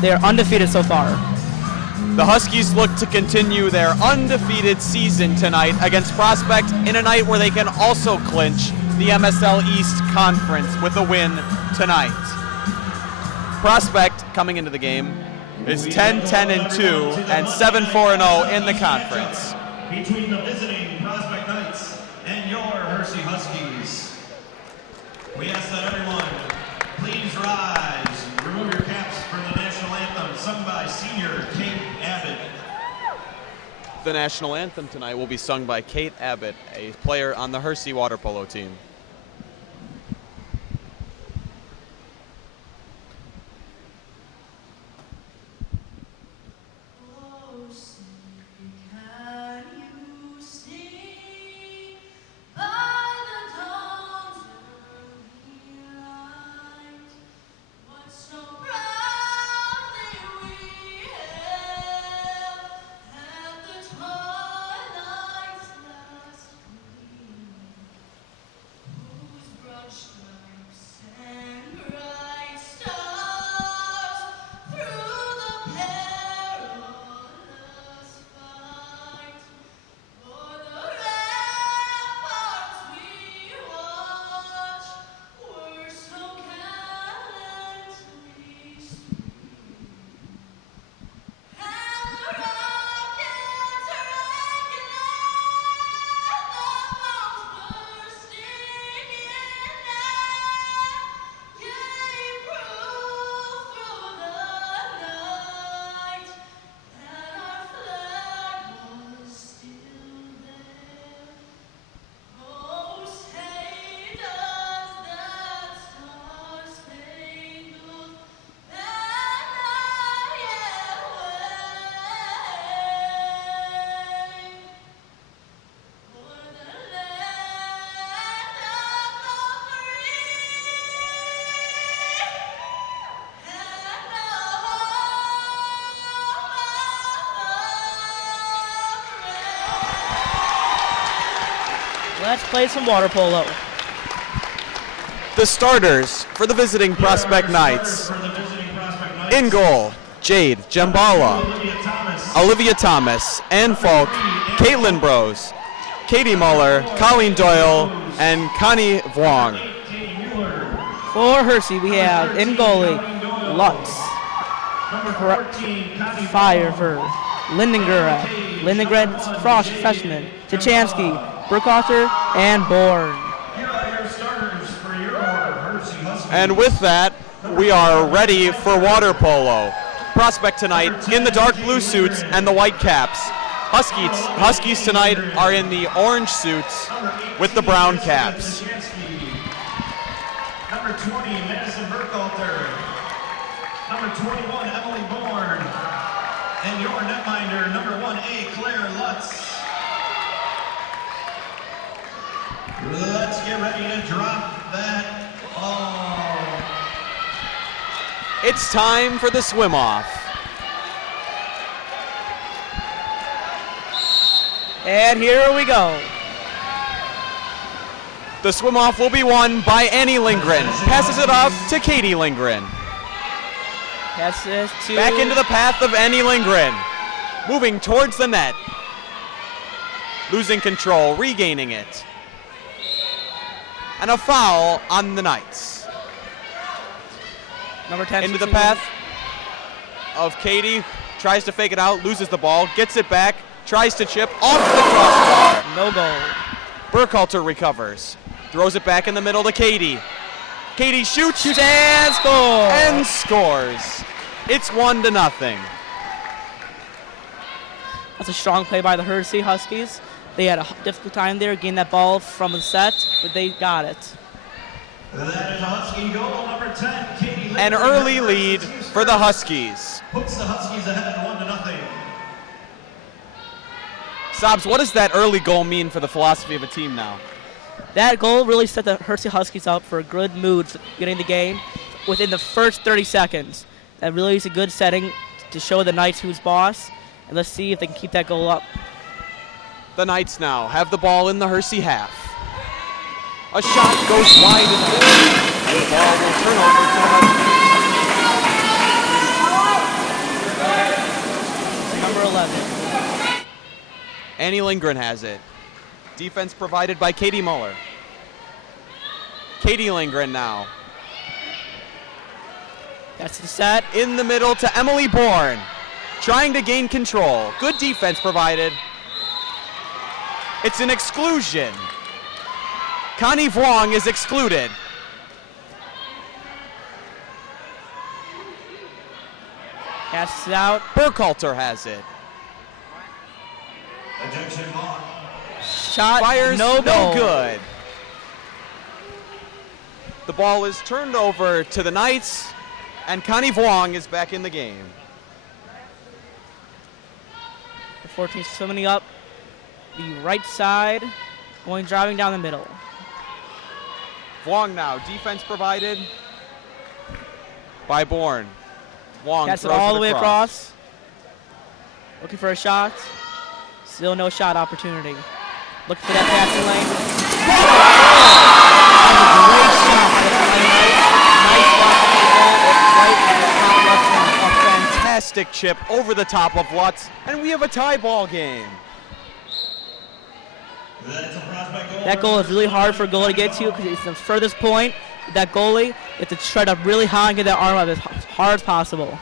They're undefeated so far. The Huskies look to continue their undefeated season tonight against Prospect in a night where they can also clinch the MSL East Conference with a win tonight. Prospect, coming into the game, is 10-10-2 and 7-4-0 in the conference. Between the visiting Prospect Knights and your Hersey Huskies. We ask that everyone please rise and remove your caps for the national anthem sung by senior Kate Abbott. The national anthem tonight will be sung by Kate Abbott, a player on the Hersey water polo team. Let's play some water polo. The starters for the visiting Prospect Knights. In goal, Jade Jambala, Olivia Thomas, Ann Falk, Caitlin Brose, Katie Muller, Colleen Doyle, and Connie Vuong. For Hersey, we have in goalie, Lutz, Firever, Lindengren, Frost, freshman, Tchansky, Burkhalter, and Bourne. And with that, we are ready for water polo. Prospect tonight in the dark blue suits and the white caps. Huskies tonight are in the orange suits with the brown caps. Number 20, Madison Burkhalter. Number 21, Emily Bourne. And your netminder, number 1A, Claire Lutz. Let's get ready to drop that ball. It's time for the swim-off. And here we go. The swim-off will be won by Annie Lindgren. Passes it off to Katie Lindgren. Passes to... Back into the path of Annie Lindgren. Moving towards the net. Losing control, regaining it. And a foul on the Knights. Number 10. Into the path of Katie. Tries to fake it out, loses the ball, gets it back, tries to chip off the crossbar. No goal. Burkhalter recovers. Throws it back in the middle to Katie. Katie shoots and scores. And scores. It's 1-0. That's a strong play by the Hersey Huskies. They had a difficult time there getting that ball from the set, but they got it. That is a Husky goal, number 10, Katie Lindgren. An early lead for the Huskies. Puts the Huskies ahead 1-0. Sobs, what does that early goal mean for the philosophy of a team now? That goal really set the Hersey Huskies up for a good mood for getting the game within the first 30 seconds. That really is a good setting to show the Knights who's boss, and let's see if they can keep that goal up. The Knights now have the ball in the Hersey half. A shot goes wide and the ball will turn over to the Huskies. Lindgren has it. Defense provided by Katie Muller. Katie Lindgren now. That's the set. In the middle to Emily Bourne. Trying to gain control. Good defense provided. It's an exclusion. Connie Vuong is excluded. Passes it out. Burkhalter has it. Ejection mark. Shot. Fires no goal. good. The ball is turned over to the Knights, and Connie Vuong is back in the game. The 14 swimming up the right side, driving down the middle. Vuong now, defense provided by Bourne. Vuong Gets it throws all the way across. Looking for a shot. Still no shot opportunity. Looking for that passing lane. A fantastic chip over the top of Lutz, and we have a tie ball game. That goal is really hard for a goalie to get to because it's the furthest point. That goalie, you have to try to really high and get that arm up as hard as possible.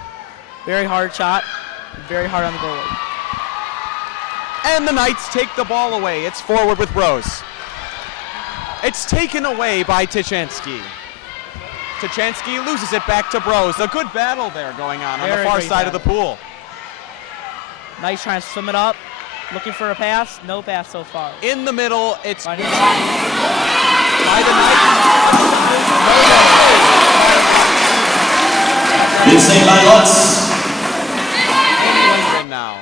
Very hard shot, very hard on the goalie. And the Knights take the ball away. It's forward with Rose. It's taken away by Tuchansky. Tuchansky loses it back to Brose. A good battle there going on the far side of the pool. Knights trying to swim it up. Looking for a pass. No pass so far. In the middle, it's by the Knights. Good save by Lutz. Now.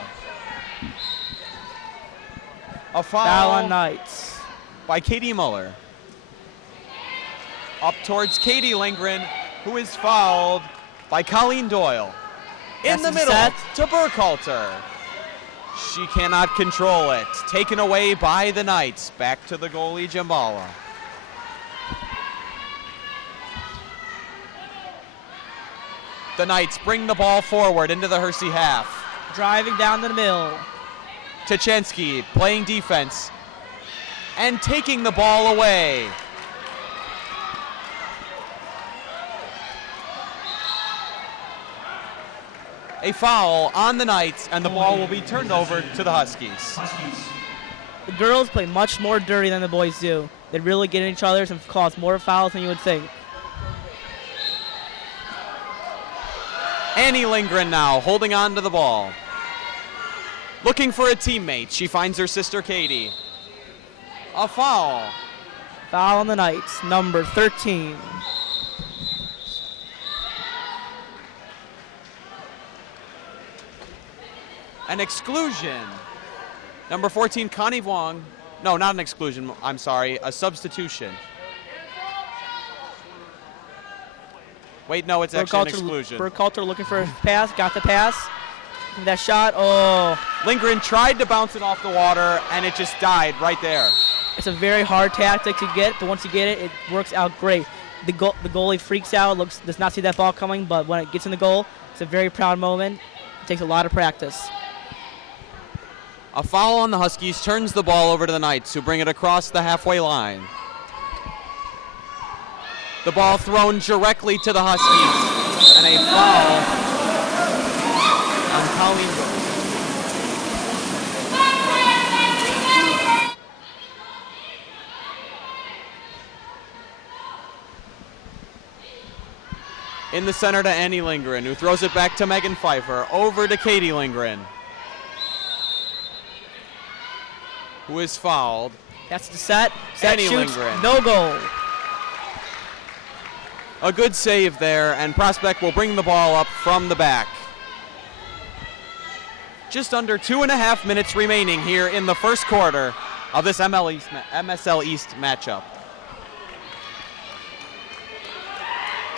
A foul on Knights by Katie Muller. Up towards Katie Lindgren, who is fouled by Colleen Doyle. In the middle to Burkhalter. She cannot control it. Taken away by the Knights. Back to the goalie, Jimbala. The Knights bring the ball forward into the Hersey half. Driving down the middle. Tuchansky playing defense and taking the ball away. A foul on the Knights, and the ball will be turned over to the Huskies. The girls play much more dirty than the boys do. They really get in each other and cause more fouls than you would think. Annie Lindgren now holding on to the ball. Looking for a teammate. She finds her sister Katie. A foul. Foul on the Knights, number 13. An exclusion. Number 14, Connie Vuong. No, not an exclusion. I'm sorry. A substitution. Wait, no, it's actually an exclusion. Burkhalter looking for a pass. Got the pass. That shot. Oh. Lindgren tried to bounce it off the water, and it just died right there. It's a very hard tactic to get, but once you get it, it works out great. The goalie freaks out, does not see that ball coming, but when it gets in the goal, it's a very proud moment. It takes a lot of practice. A foul on the Huskies turns the ball over to the Knights, who bring it across the halfway line. The ball thrown directly to the Huskies, and a foul on Colleen Rose. In the center to Annie Lindgren, who throws it back to Megan Pfeiffer, over to Katie Lindgren, who is fouled. That's the set. Annie Shoots, Lindgren. no goal. A good save there, and Prospect will bring the ball up from the back. Just under 2.5 minutes remaining here in the first quarter of this MSL East matchup.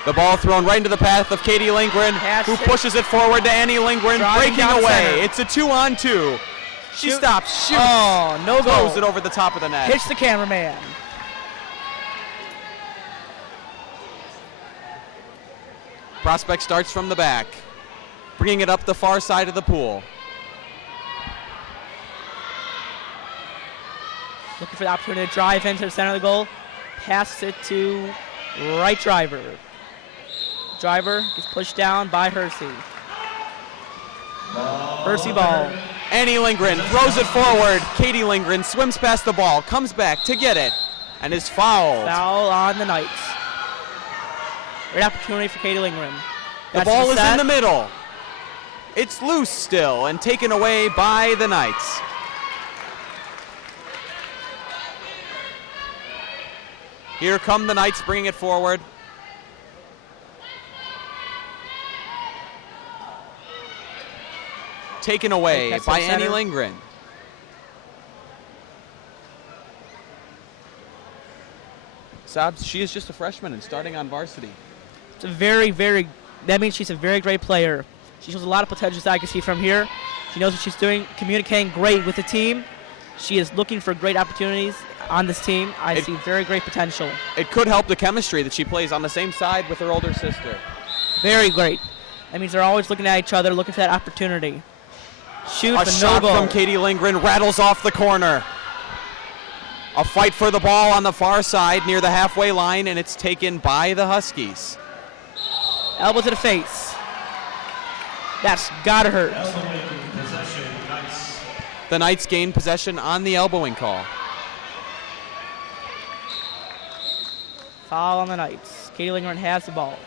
The ball thrown right into the path of Katie Lindgren, who pushes it forward to Annie Lindgren, breaking away. It's a 2-on-2. She stops, shoots, no goal. throws it over the top of the net. Hits the cameraman. Prospect starts from the back, bringing it up the far side of the pool. Looking for the opportunity to drive into the center of the goal. Passes it to right driver. Driver gets pushed down by Hersey. Hersey ball. Annie Lindgren throws it forward. Katie Lindgren swims past the ball, comes back to get it, and is fouled. Foul on the Knights. Great opportunity for Katie Lindgren. The ball is in the middle. It's loose still and taken away by the Knights. Here come the Knights bringing it forward. Taken away by Annie Lindgren. Sabs, she is just a freshman and starting on varsity. It's a that means she's a very great player. She shows a lot of potential that I can see from here. She knows what she's doing, communicating great with the team. She is looking for great opportunities on this team. I see very great potential. It could help the chemistry that she plays on the same side with her older sister. Very great. That means they're always looking at each other, looking for that opportunity. Shoot, a shot from Katie Lindgren rattles off the corner. A fight for the ball on the far side near the halfway line, and it's taken by the Huskies. Elbow to the face. That's gotta hurt. The Knights gain possession on the elbowing call. Foul on the Knights. Katie Lindgren has the ball.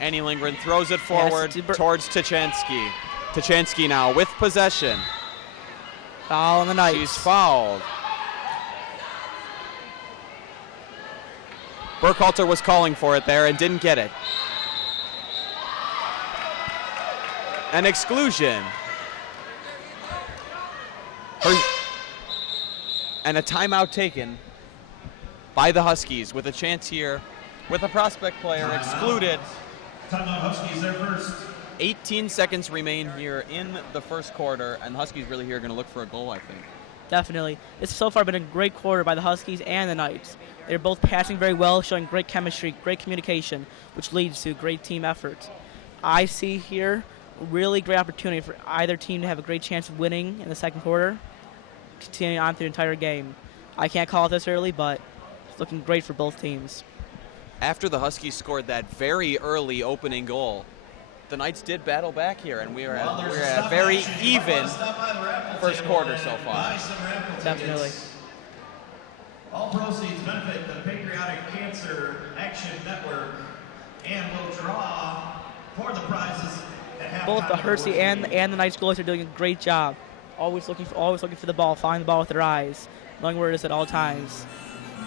Annie Lindgren throws it forward towards Tachansky. Tachansky now with possession. Foul on the Knights. She's fouled. Burkhalter was calling for it there and didn't get it. An exclusion. And a timeout taken by the Huskies with a chance here with a prospect player excluded. Timeout Huskies there first. 18 seconds remain here in the first quarter, and the Huskies really here are going to look for a goal, I think. Definitely. It's so far been a great quarter by the Huskies and the Knights. They're both passing very well, showing great chemistry, great communication, which leads to great team effort. I see here a really great opportunity for either team to have a great chance of winning in the second quarter, continuing on through the entire game. I can't call it this early, but it's looking great for both teams. After the Huskies scored that very early opening goal, the Knights did battle back here, and we're at a very even first quarter so far. Definitely. All proceeds benefit the Patriotic Cancer Action Network and will draw for the prizes at halftime. Both the Hersey and the Knights goalies are doing a great job. Always looking for the ball, finding the ball with their eyes, knowing where it is at all times.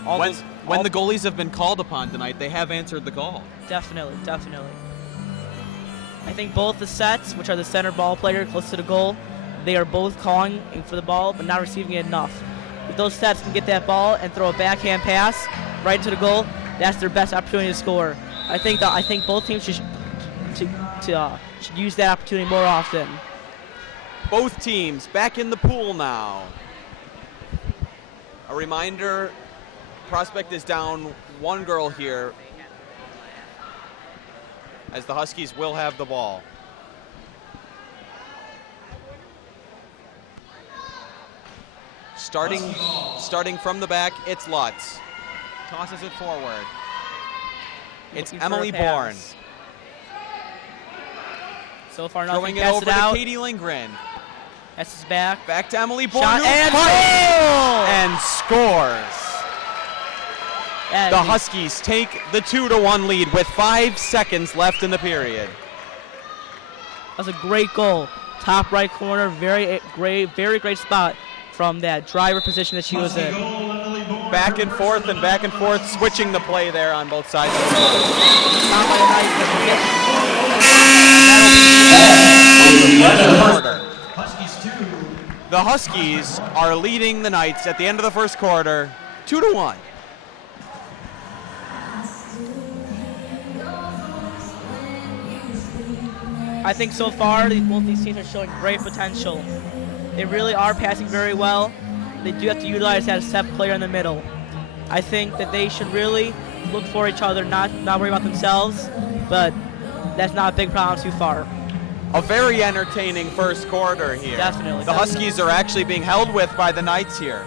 When the goalies have been called upon tonight, they have answered the call. Definitely. I think both the sets, which are the center ball player close to the goal, they are both calling for the ball but not receiving it enough. If those sets can get that ball and throw a backhand pass right into the goal, that's their best opportunity to score. I think both teams should use that opportunity more often. Both teams back in the pool now. A reminder, Prospect is down one girl here, as the Huskies will have the ball. Starting from the back, it's Lutz. Tosses it forward. It's Emily Bourne. So far, nothing. Throwing it over to Katie Lindgren. Passes back. Back to Emily Bourne. Shot and scores. The Huskies take the 2-1 lead with 5 seconds left in the period. That was a great goal. Top right corner, very great spot from that driver position that she was in. Back and forth, switching the play there on both sides. The Huskies are leading the Knights at the end of the first quarter, 2-1. I think so far both these teams are showing great potential. They really are passing very well. They do have to utilize that set player in the middle. I think that they should really look for each other, not worry about themselves, but that's not a big problem too far. a very entertaining first quarter here. Definitely. The Huskies are actually being held with by the Knights here.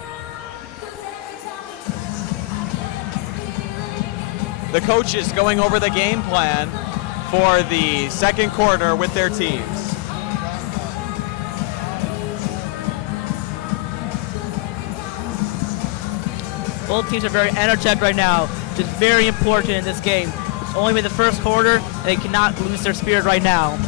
The coaches going over the game plan for the second quarter with their teams. Both teams are very energetic right now, which is very important in this game. It's only been the first quarter, and they cannot lose their spirit right now.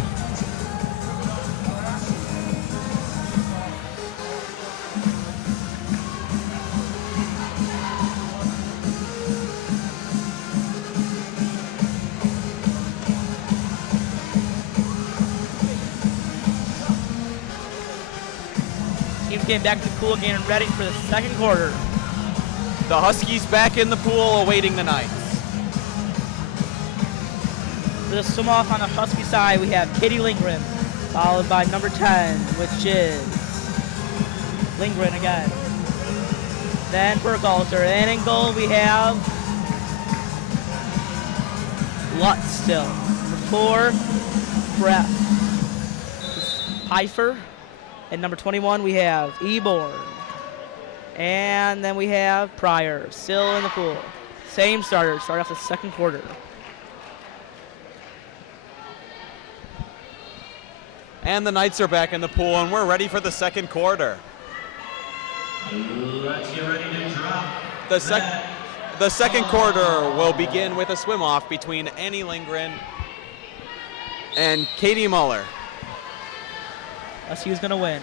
Teams getting back to the pool, getting ready for the second quarter. The Huskies back in the pool awaiting the Knights. For the swim off on the Husky side, we have Katie Lindgren, followed by number 10, which is Lindgren again. Then Burkhalter. And in goal, we have Lutz still. Number 4, Brett Pfeiffer. And number 21, we have Eborn. And then we have Pryor still in the pool. Same starter, start off the second quarter. And the Knights are back in the pool, and we're ready for the second quarter. Let's get ready to drop. The second quarter will begin with a swim-off between Annie Lindgren and Katie Muller. Let's see who's going to win.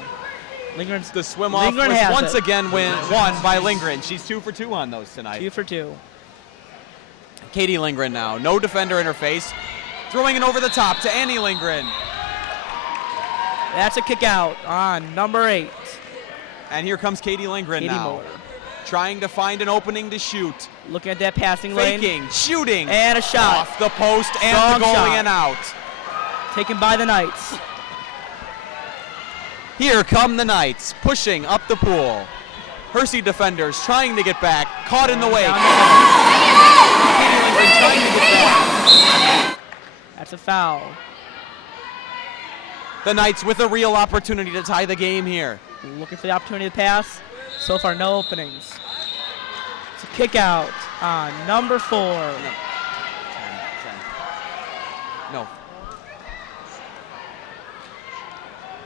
The swim-off was once again won by Lindgren. She's 2 for 2 on those tonight. 2 for 2. Katie Lindgren now. No defender in her face. Throwing it over the top to Annie Lindgren. That's a kick out on number 8. And here comes Katie Lindgren now. Muller. Trying to find an opening to shoot. Looking at that passing lane. Faking, shooting. And a shot. Off the post and Strong the goalie shot. and out. Taken by the Knights. Here come the Knights, pushing up the pool. Hersey defenders trying to get back, caught in the wake. Katie Lindgren trying to get back. That's a foul. The Knights with a real opportunity to tie the game here. Looking for the opportunity to pass. So far, no openings. It's a kick out on number 4. No.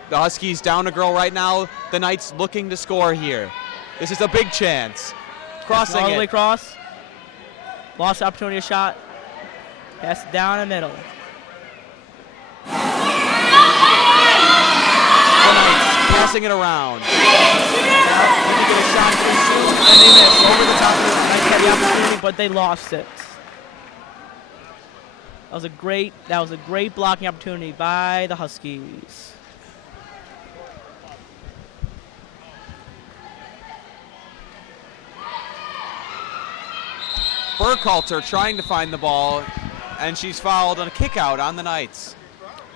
The Huskies down a girl right now. The Knights looking to score here. This is a big chance. Crossing all the way it. across. Lost the opportunity, a shot. Pass it down the middle. The Knights passing it around. Looking to get a shot too soon, and they miss over the top of the Knights had the opportunity, but they lost it. That was a great blocking opportunity by the Huskies. Burkhalter trying to find the ball, and she's fouled on a kick out on the Knights.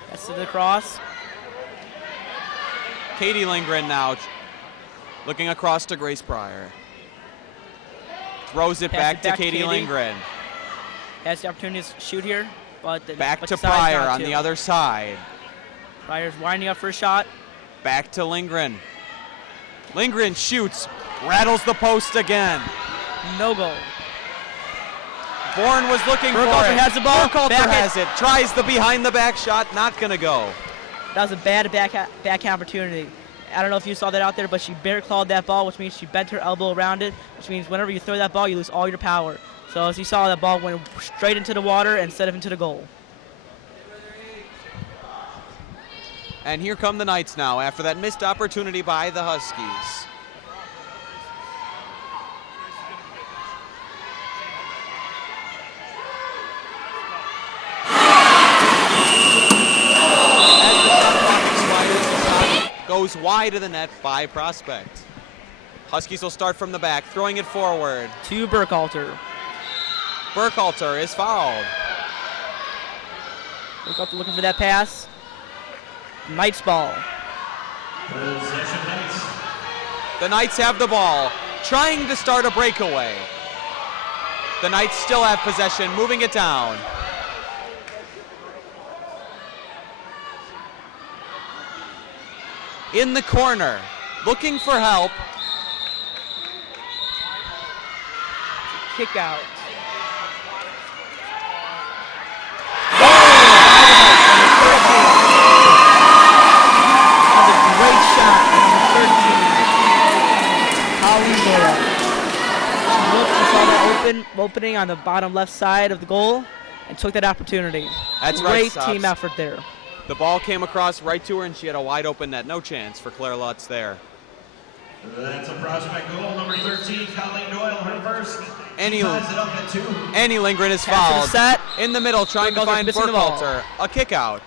That's to the cross. Katie Lindgren now looking across to Grace Pryor. Throws it back to Katie Lindgren. Has the opportunity to shoot here, but back to Pryor on the other side. Pryor's winding up for a shot. Back to Lindgren. Lindgren shoots, rattles the post again. No goal. Bourne was looking for it. Burkhalter has the ball. Burkhalter has it. Tries the behind the back shot, not gonna go. That was a bad back opportunity. I don't know if you saw that out there, but she bear clawed that ball, which means she bent her elbow around it, which means whenever you throw that ball, you lose all your power. So as you saw, that ball went straight into the water instead of into the goal. And here come the Knights now after that missed opportunity by the Huskies. Goes wide of the net by Prospect. Huskies will start from the back, throwing it forward. To Burkhalter. Burkhalter is fouled. Burkhalter looking for that pass. Knights ball. Possession Knights. The Knights have the ball, trying to start a breakaway. The Knights still have possession, moving it down. in the corner, looking for help. Kick out. That was a great shot. Number 13. She saw that opening on the bottom left side of the goal and took that opportunity. That's right, Great team effort there. The ball came across right to her, and she had a wide open net. No chance for Claire Lutz there. That's a prospect goal. Number 13, Colleen Doyle, her first. Annie Ties it up at 2. Lindgren is Pass to the fouled. set. In the middle, trying to Burkhalter find missing the ball. Burkhalter. A kick out.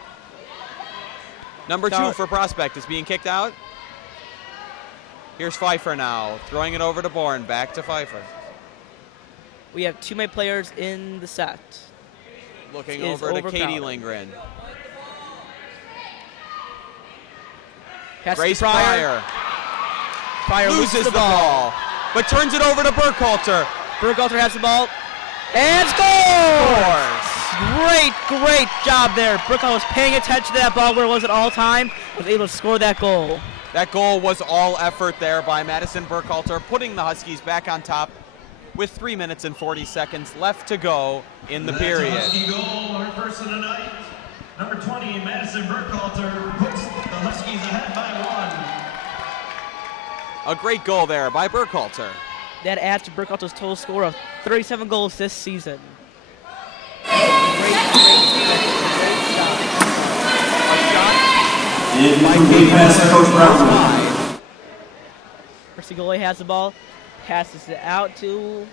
Number 2 Sorry. for Prospect is being kicked out. Here's Pfeiffer now, throwing it over to Bourne. Back to Pfeiffer. We have 2 players in the set. Looking Is over to overcrowded. Katie Lindgren. Pass to Grace Pryor. Pryor loses the ball, but turns it over to Burkhalter. Burkhalter has the ball and scores! Great job there. Burkhalter was paying attention to that ball where it was at all time. Was able to score that goal. That goal was all effort there by Madison Burkhalter, putting the Huskies back on top with 3 minutes and 40 seconds left to go in the period. That's a Husky goal, her first of the night. Number 20, Madison Burkhalter puts the Huskies ahead by 1. A great goal there by Burkhalter. That adds to Burkhalter's total score of 37 goals this season. Great shot. By Katie Madison, Coach Brown. Hersey goalie has the ball, passes it out to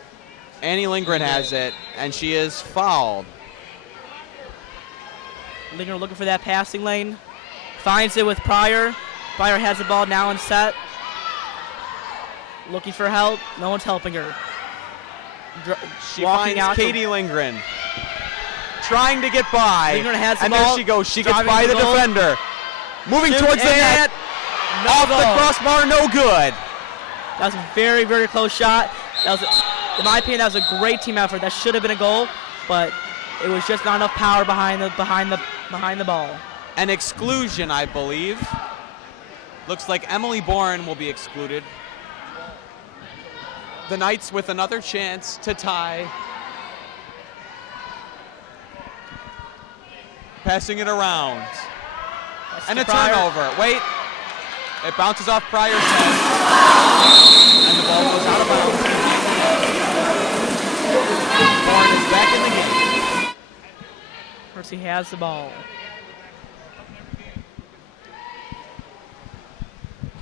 Annie Lindgren has it, and she is fouled. Lindgren looking for that passing lane. Finds it with Pryor. Pryor has the ball now in set. Looking for help. No one's helping her. She Walking finds out to- Katie Lindgren, trying to get by. Lindgren has the and ball, there she goes. She gets driving by to the the goal. defender. Moving Shoot towards the and net. no Off goal. the crossbar, no good. That was a very close shot. That was, in my opinion, that was a great team effort. That should have been a goal, but it was just not enough power behind the ball. An exclusion, I believe. Looks like Emily Bourne will be excluded. The Knights with another chance to tie. Passing it around. And a turnover. Wait. It bounces off Pryor's head. And the ball goes out of bounds. Bourne is back in the game. Hersey has the ball.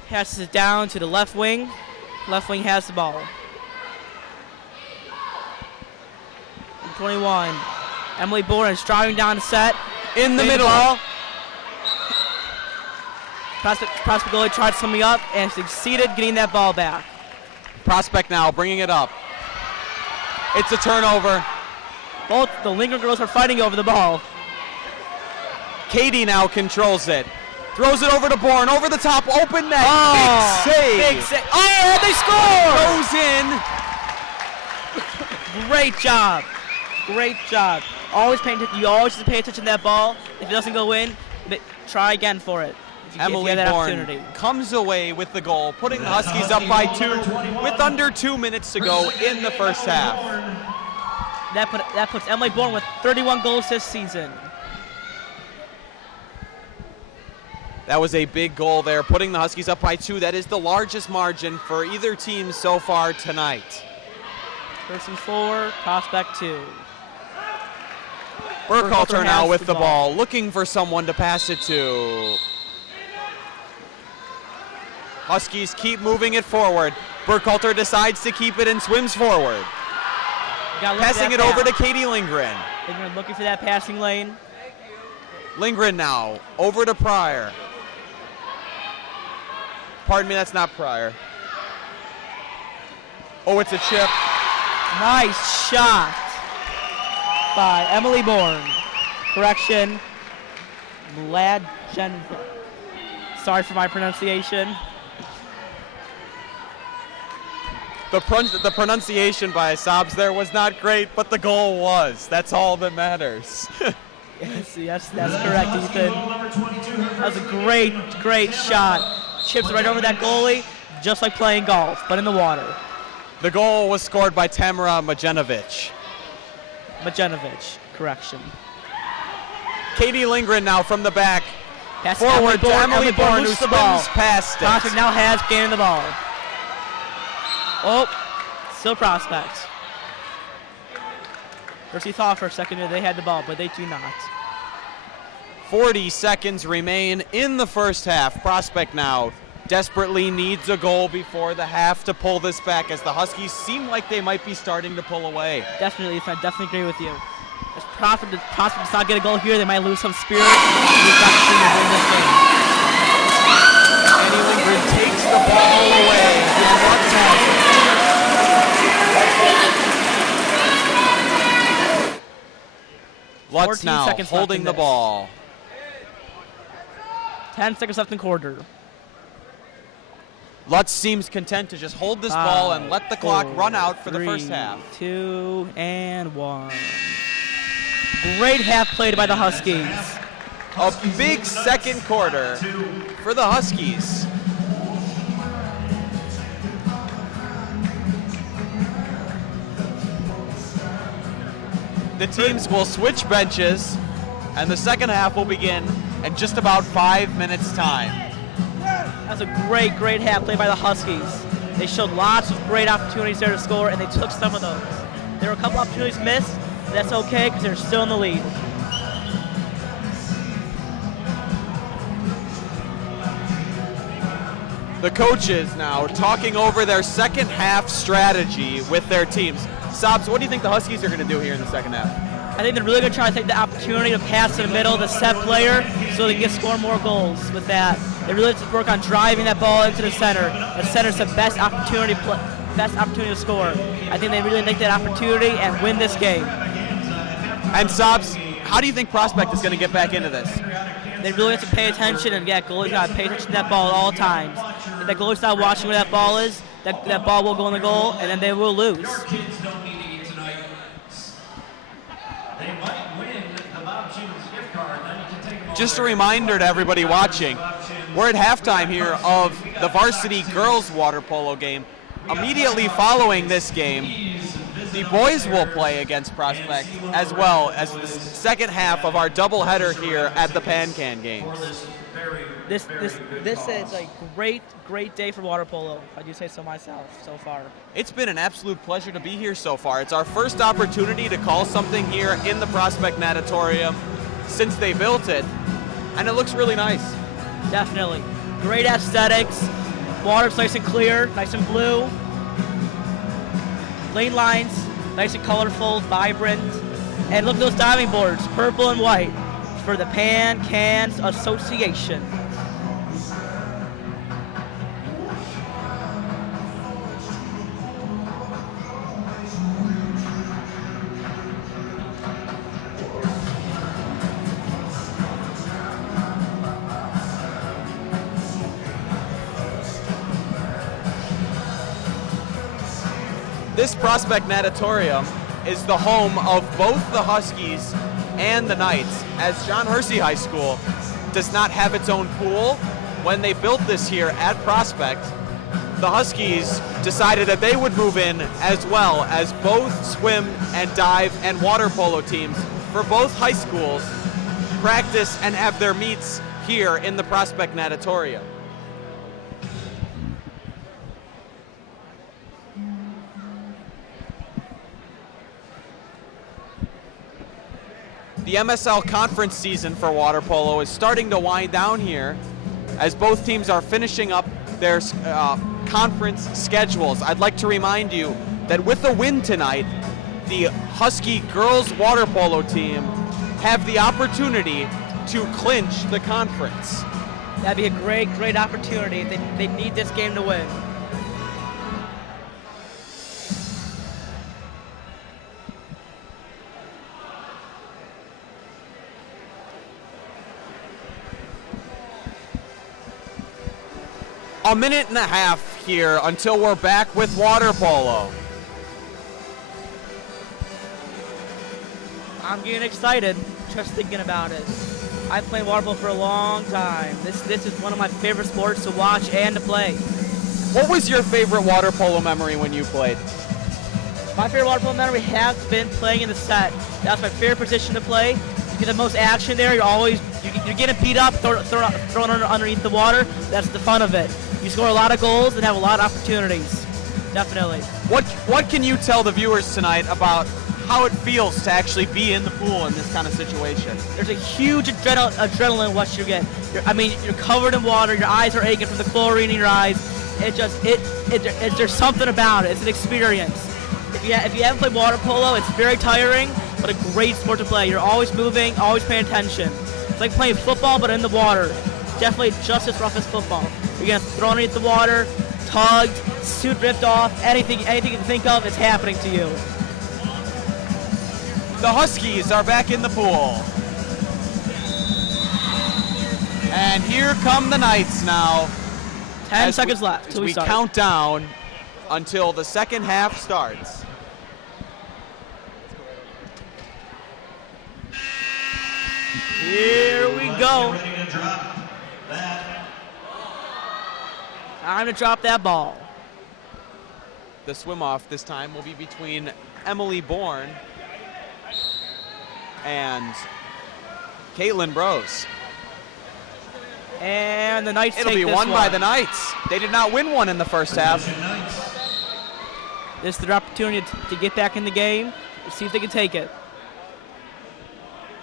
Passes it down to the left wing. Left wing has the ball. 21. Emily Bourne is driving down the set. In the Made middle. ball. Prospect goalie tried something up and succeeded getting that ball back. Prospect now bringing it up. It's a turnover. Both the Lindgren girls are fighting over the ball. Katie now controls it. Throws it over to Bourne, over the top, open net. Oh, big save. Big save. Oh, they score! Goes in. Great job. Great job. You always have to pay attention to that ball. If it doesn't go in, try again for it. If you Emily get that Bourne opportunity. comes away with the goal, putting the Huskies up by 2 with under 2 minutes to go in the first half. That puts Emily Bourne with 31 goals this season. That was a big goal there, putting the Huskies up by 2. That is the largest margin for either team so far tonight. Hersey 4, Prospect 2. Burkhalter now has with the the ball, looking for someone to pass it to. Huskies keep moving it forward. Burkhalter decides to keep it and swims forward. Passing it over to Katie Lindgren. Lindgren looking for that passing lane. Lindgren now over to Pryor. Pardon me, that's not Pryor. Oh, it's a chip. Nice shot by Emily Bourne. Correction, Mladjenko. Sorry for my pronunciation. The pronunciation by Sobs there was not great, but the goal was. That's all that matters. Yes, that's correct, Ethan. That was a great shot. chips right over that goalie, just like playing golf, but in the water. The goal was scored by Tamara Majenovic. Correction. Katie Lindgren now from the back. Pass Forward to Emily Bourne, who loses the ball. swims past it. Prospect now has gained the ball. Oh, still Prospect. Hersey thought for a second that they had the ball, but they do not. 40 seconds remain in the first half. Prospect now desperately needs a goal before the half to pull this back, as the Huskies seem like they might be starting to pull away. Definitely, I definitely agree with you. If Prospect does not get a goal here, they might lose some spirit. Lose opportunity to win this game. Annie Lindgren takes the ball away. And Lutz has it. Lutz now holding the ball. 10 seconds left in quarter. Lutz seems content to just hold this ball and let the clock run out for the first half. 2 and 1. Great half played by the Huskies. A big second quarter for the Huskies. The teams will switch benches, and the second half will begin in just about 5 minutes' time. That was a great half played by the Huskies. They showed lots of great opportunities there to score, and they took some of those. There were a couple opportunities missed, but that's okay because they're still in the lead. The coaches now talking over their second half strategy with their teams. Sobs, what do you think the Huskies are going to do here in the second half? I think they're really going to try to take the opportunity to pass to the middle of the set player so they can score more goals with that. They really have to work on driving that ball into the center. The center's the best opportunity to score. I think they really take that opportunity and win this game. And Sobs, how do you think Prospect is going to get back into this? They really have to pay attention, and goalies got to pay attention to that ball at all times. If the goalie's not watching where that ball is, that ball will go in the goal, and then they will lose. Just a reminder to everybody watching, we're at halftime here of the Varsity girls water polo game. Immediately following this game, the boys will play against Prospect, as well as the second half of our doubleheader here at the PanCan Games. This is a great day for water polo, if I do say so myself, so far. It's been an absolute pleasure to be here so far. It's our first opportunity to call something here in the Prospect Natatorium since they built it, and it looks really nice. Definitely. Great aesthetics. Water's nice and clear, nice and blue. Lane lines, nice and colorful, vibrant. And look at those diving boards, purple and white, for the PanCan Association. This Prospect Natatorium is the home of both the Huskies and the Knights, as John Hersey High School does not have its own pool. When they built this here at Prospect, the Huskies decided that they would move in, as well as both swim and dive and water polo teams for both high schools practice and have their meets here in the Prospect Natatorium. The MSL conference season for water polo is starting to wind down here as both teams are finishing up their conference schedules. I'd like to remind you that with a win tonight, the Husky girls water polo team have the opportunity to clinch the conference. That'd be a great opportunity. They need this game to win. A minute and a half here until we're back with water polo. I'm getting excited just thinking about it. I've played water polo for a long time. This is one of my favorite sports to watch and to play. What was your favorite water polo memory when you played? My favorite water polo memory has been playing in the set. That's my favorite position to play. You get the most action there. You're getting beat up, thrown underneath the water. That's the fun of it. You score a lot of goals and have a lot of opportunities. Definitely. What can you tell the viewers tonight about how it feels to actually be in the pool in this kind of situation? There's a huge adrenaline rush you get. You're covered in water. Your eyes are aching from the chlorine in your eyes. There's something about it. It's an experience. If you haven't played water polo, it's very tiring, but a great sport to play. You're always moving, always paying attention. It's like playing football, but in the water. Definitely just as rough as football. You're getting thrown underneath the water, tugged, suit ripped off, anything you can think of is happening to you. The Huskies are back in the pool. And here come the Knights now. 10 seconds left till we start. Count down until the second half starts. Here we go. Time to drop that ball. The swim off this time will be between Emily Bourne and Caitlin Brose. And the Knights It'll be won by the Knights. They did not win one in the first half. This is their opportunity to get back in the game, see if they can take it.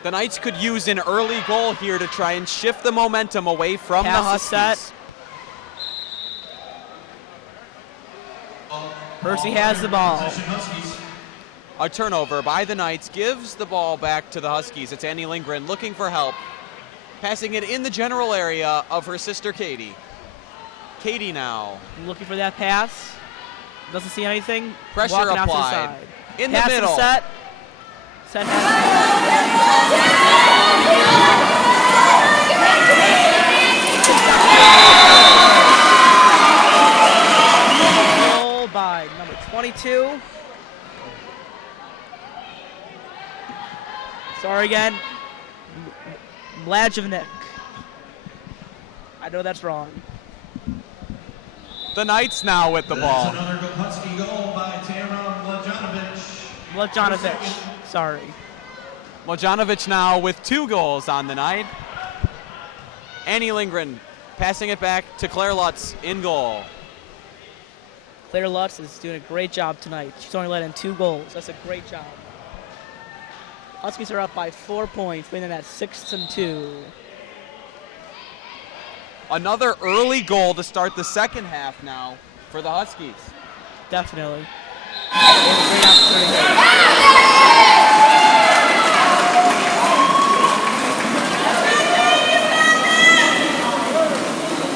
The Knights could use an early goal here to try and shift the momentum away from the Pass Huskies. set. Hersey has the ball. A turnover by the Knights gives the ball back to the Huskies. It's Annie Lindgren looking for help, passing it in the general area of her sister Katie. Katie now. Looking for that pass. Doesn't see anything. Pressure Walking out to the applied. side. In Pass the middle. and set. Set goal by number 22. Sorry again. Mlajevnik. I know that's wrong. The Knights now with the ball. That's another Husky goal by Tamara Mlajanovic. Sorry. Mlajanovic now with 2 goals on the night. Annie Lindgren passing it back to Claire Lutz in goal. Claire Lutz is doing a great job tonight. She's only let in 2 goals. That's a great job. Huskies are up by 4 points, winning at 6-2. Another early goal to start the second half now for the Huskies. Definitely.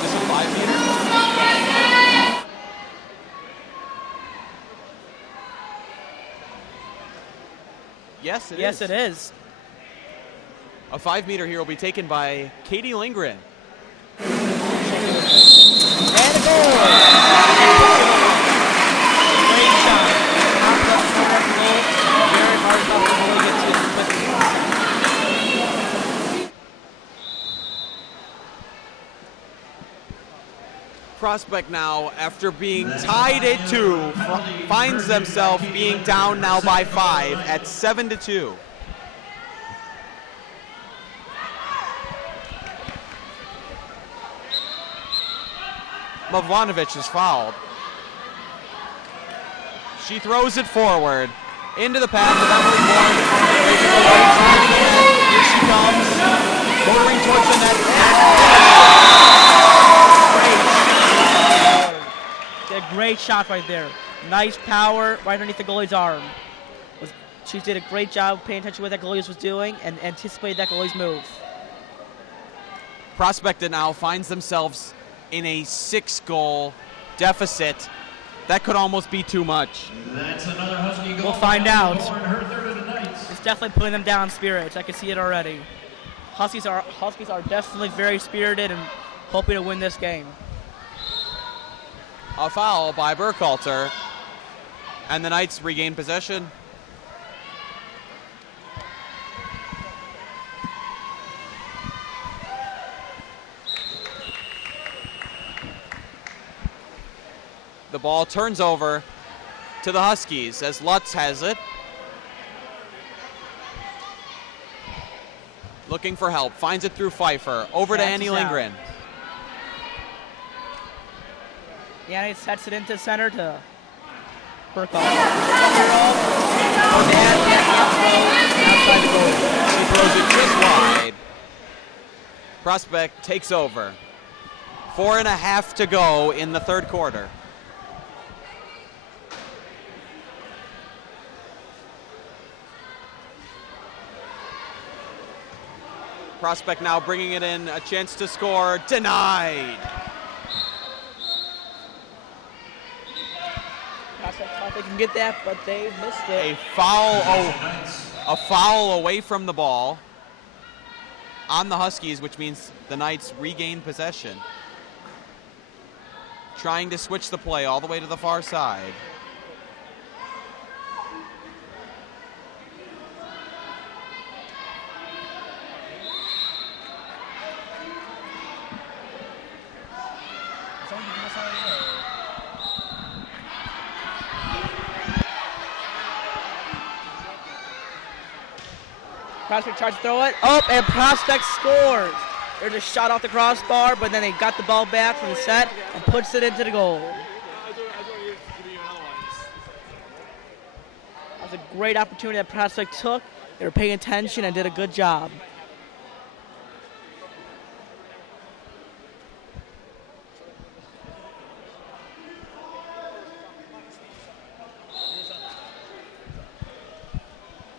This is a 5-meter. Yes, it is. Yes, it is. A 5-meter here will be taken by Katie Lindgren. And a goal! Great shot. Very hard to get to quickly. Prospect now, after being tied at 2, finds themselves being down now by 5 at 7-2. Mavlanovic is fouled. She throws it forward into the path of Emily Bourne. Here she comes, motoring towards the net. A great shot right there. Nice power right underneath the goalie's arm. She did a great job paying attention to what that goalie was doing and anticipated that goalie's move. Prospect now finds themselves in a 6-goal deficit. That could almost be too much. That's another Husky goal. We'll find out. Her third of the night. It's definitely putting them down in spirits. I can see it already. Huskies are definitely very spirited and hoping to win this game. A foul by Burkhalter, and the Knights regain possession. ball turns over to the Huskies as Lutz has it. Looking for help, finds it through Pfeiffer. Over to Annie Lindgren. Annie sets it into center to Burkhoff. Outside the goal. He throws it just wide. Prospect takes over. 4.5 to go in the third quarter. Prospect now bringing it in, a chance to score, denied. Prospect thought they can get that, but they missed it. A foul away from the ball on the Huskies, which means the Knights regain possession. Trying to switch the play all the way to the far side. Prospect tries to throw it. Oh, and Prospect scores. They're just shot off the crossbar, but then they got the ball back from the set and puts it into the goal. That was a great opportunity that Prospect took. They were paying attention and did a good job.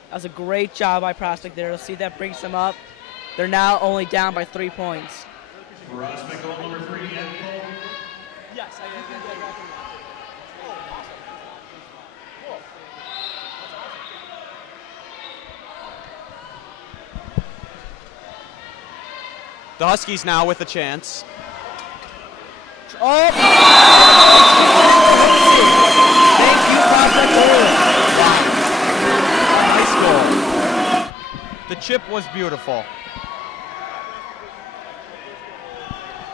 That was a great job by Prospect there. Let's see if that brings them up. They're now only down by 3 points. Prospect goal number 3, and goal. Yes, I The Huskies now with a chance. Oh! Thank you, Prospect. Nice goal. The chip was beautiful.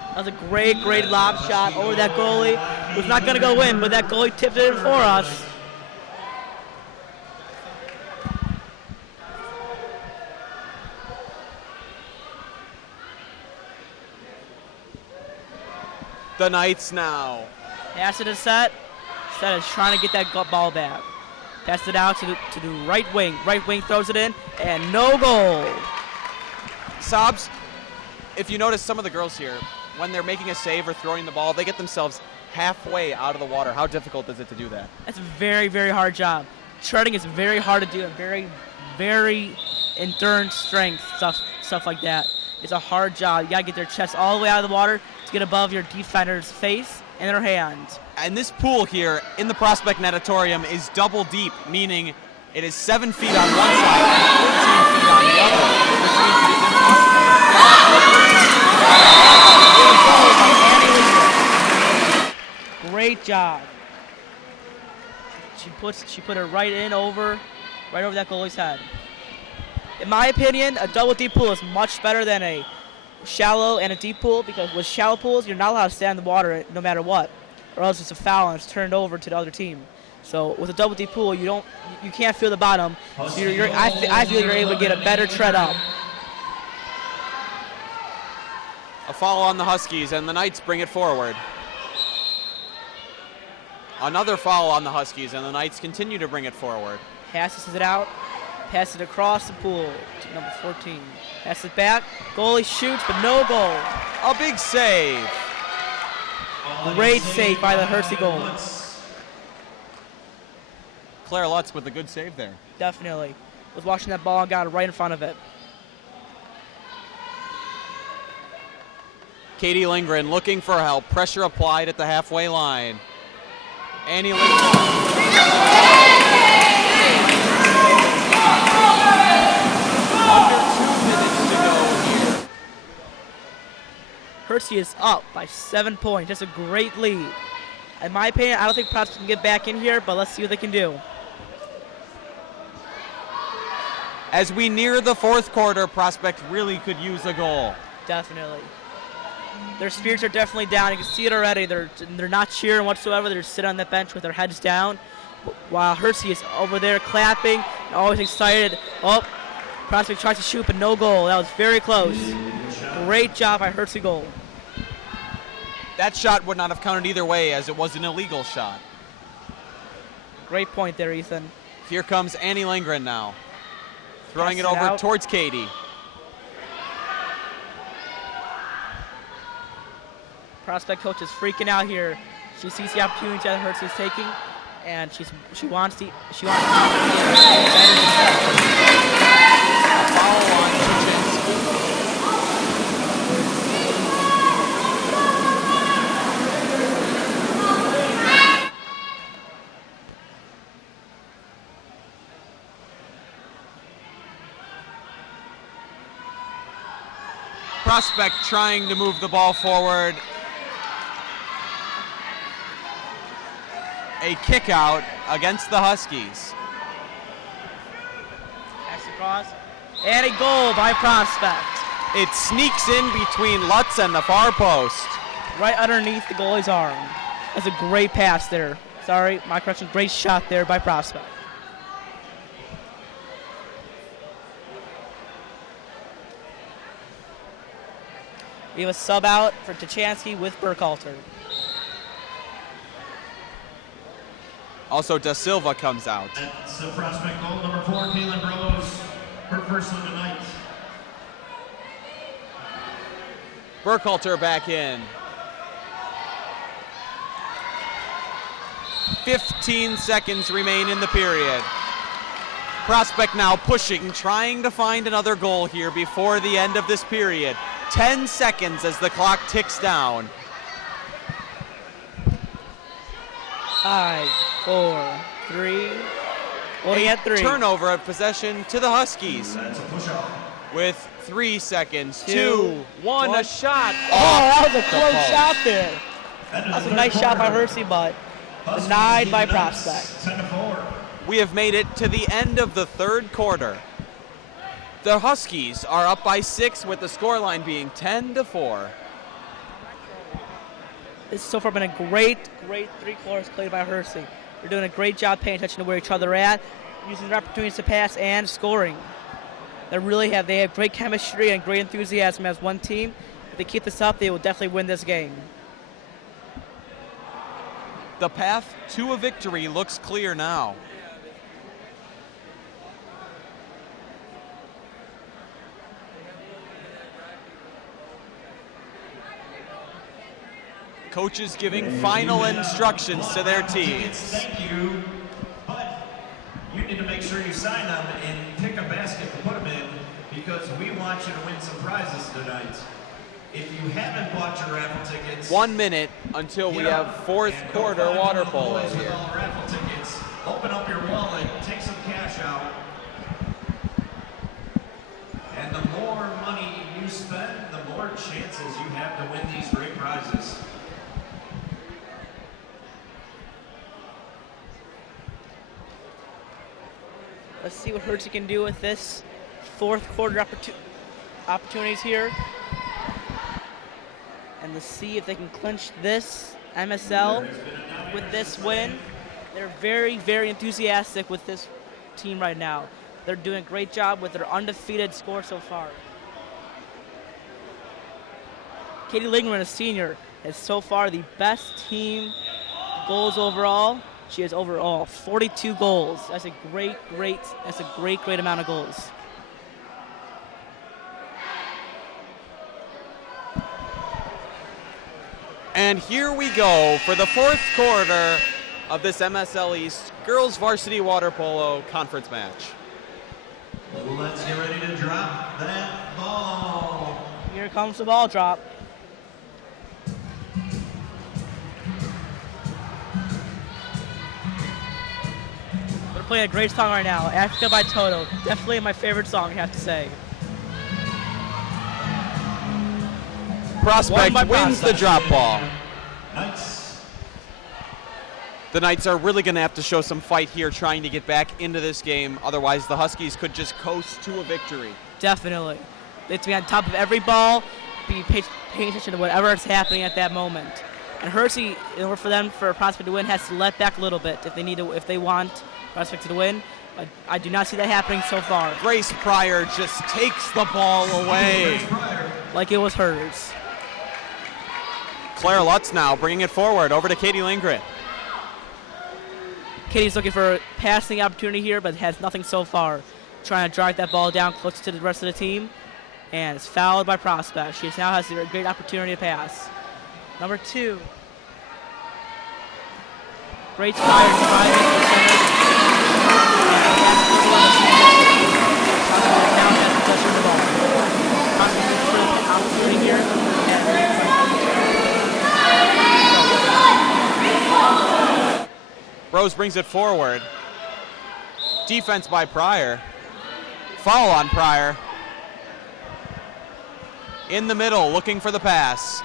That was a great, great lob shot over that goalie. It was not going to go in, but that goalie tipped it in for us. The Knights now. Pass it to Set. Set is trying to get that ball back. Pass it out to the right wing. Right wing throws it in, and no goal. Sobs, if you notice some of the girls here, when they're making a save or throwing the ball, they get themselves halfway out of the water. How difficult is it to do that? That's a very, very hard job. Charting is very hard to do, and very, very endurance strength, stuff like that. It's a hard job. You got to get their chest all the way out of the water to get above your defender's face and their hands. And this pool here in the Prospect Natatorium is double deep, meaning it is 7 feet on one side and 14 feet on the other, which means it is Great job. She put it right over that goalie's head. In my opinion, a double deep pool is much better than a shallow and a deep pool, because with shallow pools, you're not allowed to stay in the water no matter what, or else it's a foul and it's turned over to the other team. So with a double deep pool, you can't feel the bottom. So I feel you're able to get a better tread up. a foul on the Huskies, and the Knights bring it forward. Another foul on the Huskies, and the Knights continue to bring it forward. Passes it out. Pass it across the pool to number 14. Pass it back. Goalie shoots, but no goal. A big save. Great save by the Hersey goal. Claire Lutz with a good save there. Definitely. Was watching that ball and got it right in front of it. Katie Lindgren looking for help. Pressure applied at the halfway line. Annie Lindgren. Under 2 minutes to go here. Hersey is up by 7 points. That's a great lead. In my opinion, I don't think Prospect can get back in here, but let's see what they can do. As we near the fourth quarter, Prospect really could use a goal. Definitely. Their spirits are definitely down. You can see it already. They're not cheering whatsoever. They're just sitting on the bench with their heads down, while Hersey is over there clapping, always excited. Oh, Prospect tries to shoot, but no goal. That was very close. Great job by Hersey goal. That shot would not have counted either way, as it was an illegal shot. Great point there, Ethan. Here comes Annie Langren now, throwing it Passes over out. towards Katie. Prospect coach is freaking out here. She sees the opportunity that Hersey's taking, and she wants to. Foul on Kuczynski. Prospect trying to move the ball forward. A kick out against the Huskies. Pass across, and a goal by Prospect. It sneaks in between Lutz and the far post. Right underneath the goalie's arm. That's a great pass there. Sorry, my correction, great shot there by Prospect. We have a sub out for Tuchansky with Burkhalter. Also, Da Silva comes out. That's the Prospect goal, number 4, Caitlin Bros, her first of the night. Burkhalter back in. 15 seconds remain in the period. Prospect now pushing, trying to find another goal here before the end of this period. 10 seconds as the clock ticks down. 5, 4, 3. Holding at 3. Turnover of possession to the Huskies. That's a push-off. With 3 seconds. 2, 2, 1, a 1. shot. Oh, that was a off close the shot there. That is That's the a nice third shot by quarter. Hersey, but Huskies denied by lead the Knights, Prospect. 10-4. We have made it to the end of the third quarter. The Huskies are up by 6 with the scoreline being 10-4. This has so far been a great 3 quarters played by Hersey. They're doing a great job paying attention to where each other are at, using their opportunities to pass and scoring. They have great chemistry and great enthusiasm as one team. If they keep this up, they will definitely win this game. The path to a victory looks clear now. Coaches giving final instructions to their teams. Thank you, but you need to make sure you sign them and pick a basket to put them in, because we want you to win some prizes tonight. If you haven't bought your raffle tickets, 1 minute until we have fourth and go quarter find water one of the polo boys with here. all the raffle tickets, open up your wallet, take some cash out, and the more money you spend, the more chances you have to win these great prizes. Let's see what Hersey can do with this fourth quarter opportunities here. And let's see if they can clinch this MSL with this win. They're very, very enthusiastic with this team right now. They're doing a great job with their undefeated score so far. Katie Lingman, a senior, is so far the best team goals overall. She has overall 42 goals. That's a great amount of goals. And here we go for the fourth quarter of this MSL East Girls Varsity Water Polo Conference match. Let's get ready to drop that ball. Here comes the ball drop. We're playing a great song right now, Africa by Toto. Definitely my favorite song, I have to say. Prospect Won by wins the Prospect. drop ball. Knights. The Knights are really going to have to show some fight here trying to get back into this game. Otherwise, the Huskies could just coast to a victory. Definitely. They have to be on top of every ball, be paying attention to whatever is happening at that moment. And Hersey, in order for Prospect to win, has to let back a little bit if they want Prospect to win. But I do not see that happening so far. Grace Pryor just takes the ball away. Like it was hers. Claire Lutz now bringing it forward over to Katie Lindgren. Katie's looking for a passing opportunity here, but has nothing so far. Trying to drive that ball down close to the rest of the team. And it's fouled by Prospect. She now has a great opportunity to pass. Number 2. Great Pryor driving to the center. Rose brings it forward. Defense by Pryor. Foul on Pryor. In the middle, looking for the pass.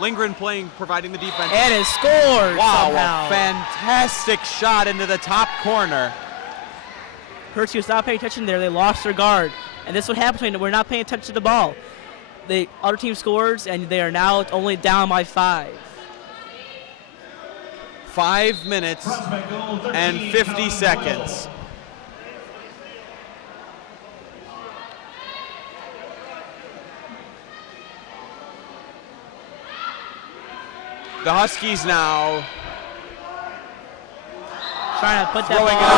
Lindgren providing the defense. And it scores. Wow, somehow. a fantastic shot into the top corner. Hersey was not paying attention there. They lost their guard. And this is what happens when we're not paying attention to the ball. The other team scores, and they are now only down by 5. 5 minutes and 50 seconds. The Huskies now Trying to put that throwing ball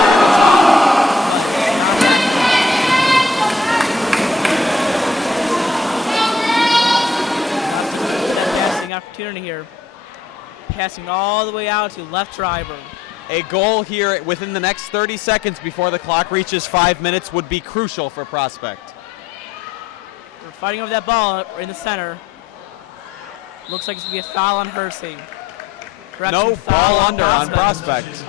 that passing opportunity here. Passing all the way out to left driver. a goal here within the next 30 seconds before the clock reaches 5 minutes would be crucial for Prospect. They're fighting over that ball in the center. Looks like it's going to be a foul on Hersey. No, ball under on Prospect.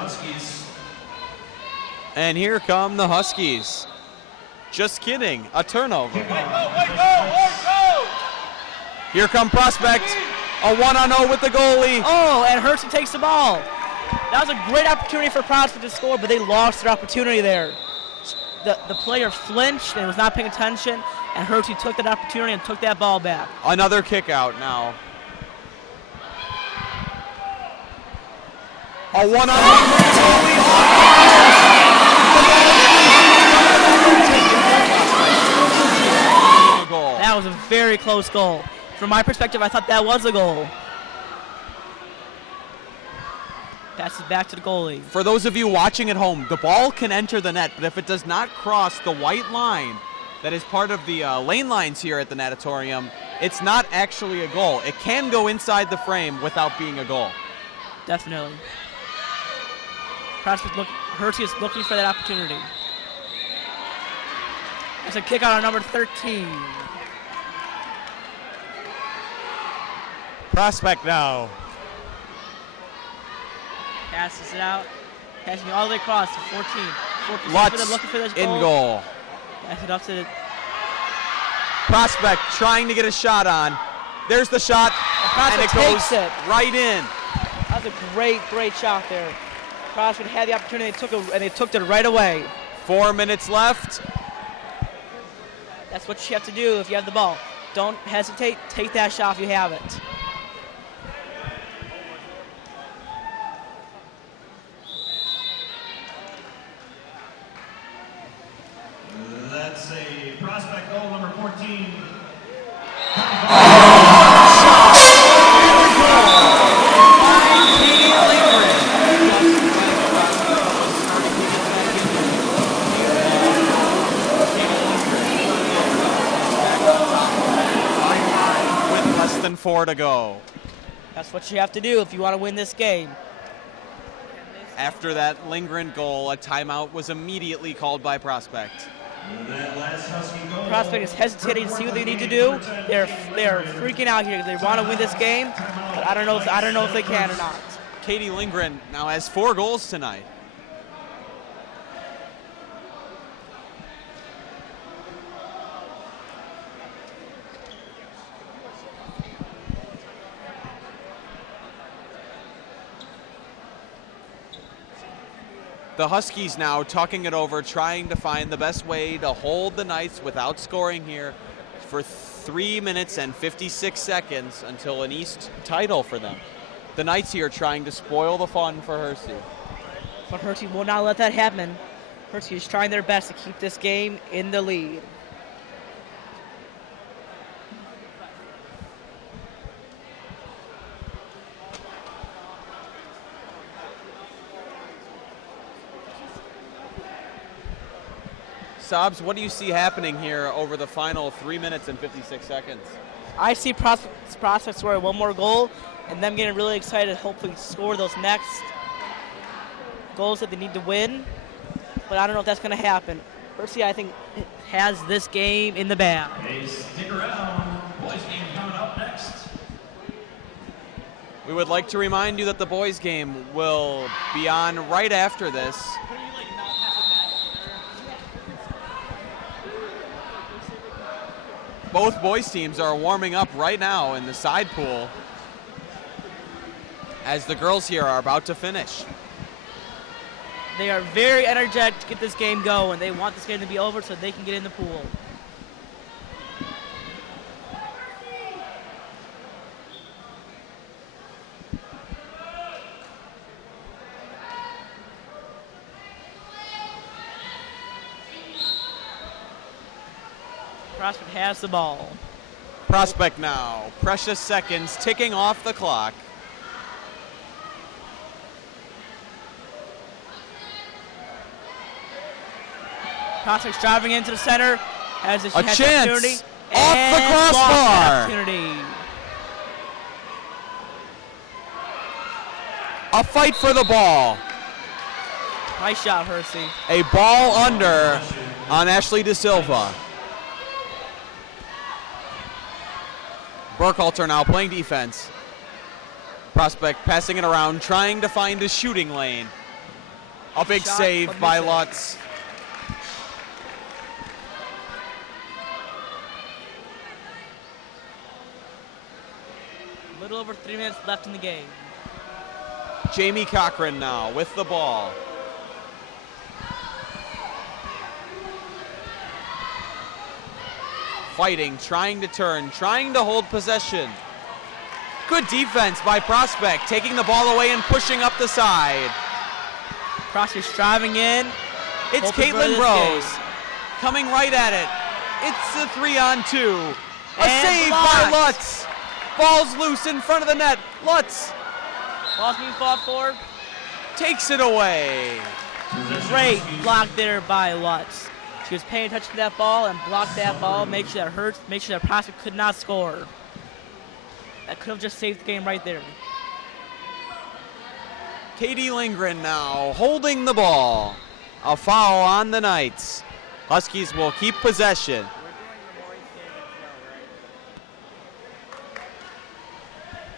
And here come the Huskies. Just kidding, a turnover. Here come Prospect, a 1-on-0 with the goalie. Oh, and Hersey takes the ball. That was a great opportunity for Prospect to score, but they lost their opportunity there. The player flinched and was not paying attention, and Hersey took that opportunity and took that ball back. Another kick out now. A 1-on-1 goal. That was a very close goal. From my perspective, I thought that was a goal. Passes back to the goalie. For those of you watching at home, the ball can enter the net, but if it does not cross the white line that is part of the lane lines here at the natatorium, it's not actually a goal. It can go inside the frame without being a goal. Definitely. Hersey is looking for that opportunity. That's a kick out on number 13. Prospect now. Passes it out. Passing it all the way across to 14. Lutz looking for this in goal. Pass it up to the Prospect trying to get a shot on. There's the shot, and it goes right in. That was a great, great shot there. Prospect had the opportunity, and they took it right away. 4 minutes left. That's what you have to do if you have the ball. Don't hesitate. Take that shot if you have it. That's a Prospect goal, number 14. With less than 4 to go. That's what you have to do if you want to win this game. After that Lindgren goal, a timeout was immediately called by Prospect. Prospect is hesitating to see what they need to do. They're freaking out here because they want to win this game, but I don't know if they can or not. Katie Lindgren now has 4 goals tonight. The Huskies now talking it over, trying to find the best way to hold the Knights without scoring here for 3 minutes and 56 seconds until an East title for them. The Knights here trying to spoil the fun for Hersey. But Hersey will not let that happen. Hersey is trying their best to keep this game in the lead. Sobs, what do you see happening here over the final 3 minutes and 56 seconds? I see prospects scoring one more goal and them getting really excited to hopefully score those next goals that they need to win. But I don't know if that's going to happen. Hersey, I think, has this game in the bag. Hey, stick around. Boys game coming up next. We would like to remind you that the boys' game will be on right after this. Both boys teams are warming up right now in the side pool as the girls here are about to finish. They are very energetic to get this game going. They want this game to be over so they can get in the pool. Prospect has the ball. Prospect now, precious seconds ticking off the clock. Prospect's driving into the center. Has a chance opportunity. off And the crossbar. lost the opportunity. A fight for the ball. Nice shot, Hersey. A ball under on Ashley De Silva. Burkhalter now playing defense. Prospect passing it around, trying to find a shooting lane. A big Shot, save but by missing. Lutz. A little over 3 minutes left in the game. Jamie Cochran now with the ball. Fighting, trying to turn, trying to hold possession. Good defense by Prospect, taking the ball away and pushing up the side. Prospect's driving in. It's Hoping for Caitlin this Rose game. coming right at it. It's a 3-on-2. A And save blocked. by Lutz. Ball's loose in front of the net. Lutz Ball's being fought for. takes it away. Great block there by Lutz. She was paying attention to that ball and blocked that ball. Make sure that Prospect could not score. That could have just saved the game right there. Katie Lindgren now holding the ball. A foul on the Knights. Huskies will keep possession.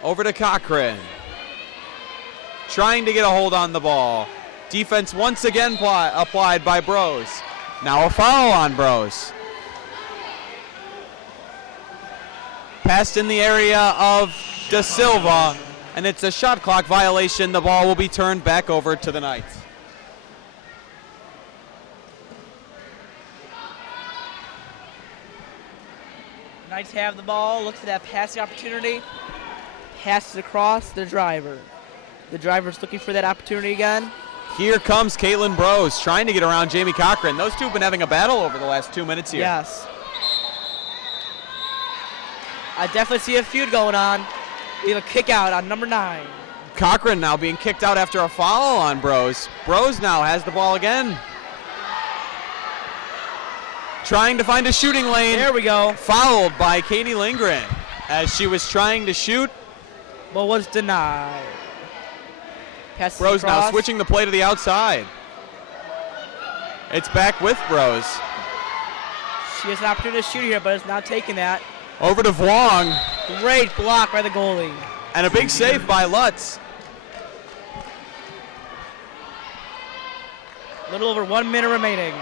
Over to Cochran. Trying to get a hold on the ball. Defense once again applied by Bros. Now a foul on Bros. Passed in the area of De Silva, and it's a shot clock violation. The ball will be turned back over to the Knights. Knights have the ball. Look for that passing opportunity. Passes across the driver. The driver's looking for that opportunity again. Here comes Caitlin Bros trying to get around Jamie Cochran. Those two have been having a battle over the last 2 minutes here. Yes. I definitely see a feud going on. We have a kick out on number 9. Cochran now being kicked out after a foul on Bros. Bros now has the ball again. Trying to find a shooting lane. There we go. Fouled by Katie Lindgren as she was trying to shoot. But was denied. Passes Bros now across. switching the play to the outside. It's back with Bros. She has an opportunity to shoot here, but is not taking that. Over to Vuong. Great block by the goalie. And a big save by Lutz. A little over 1 minute remaining.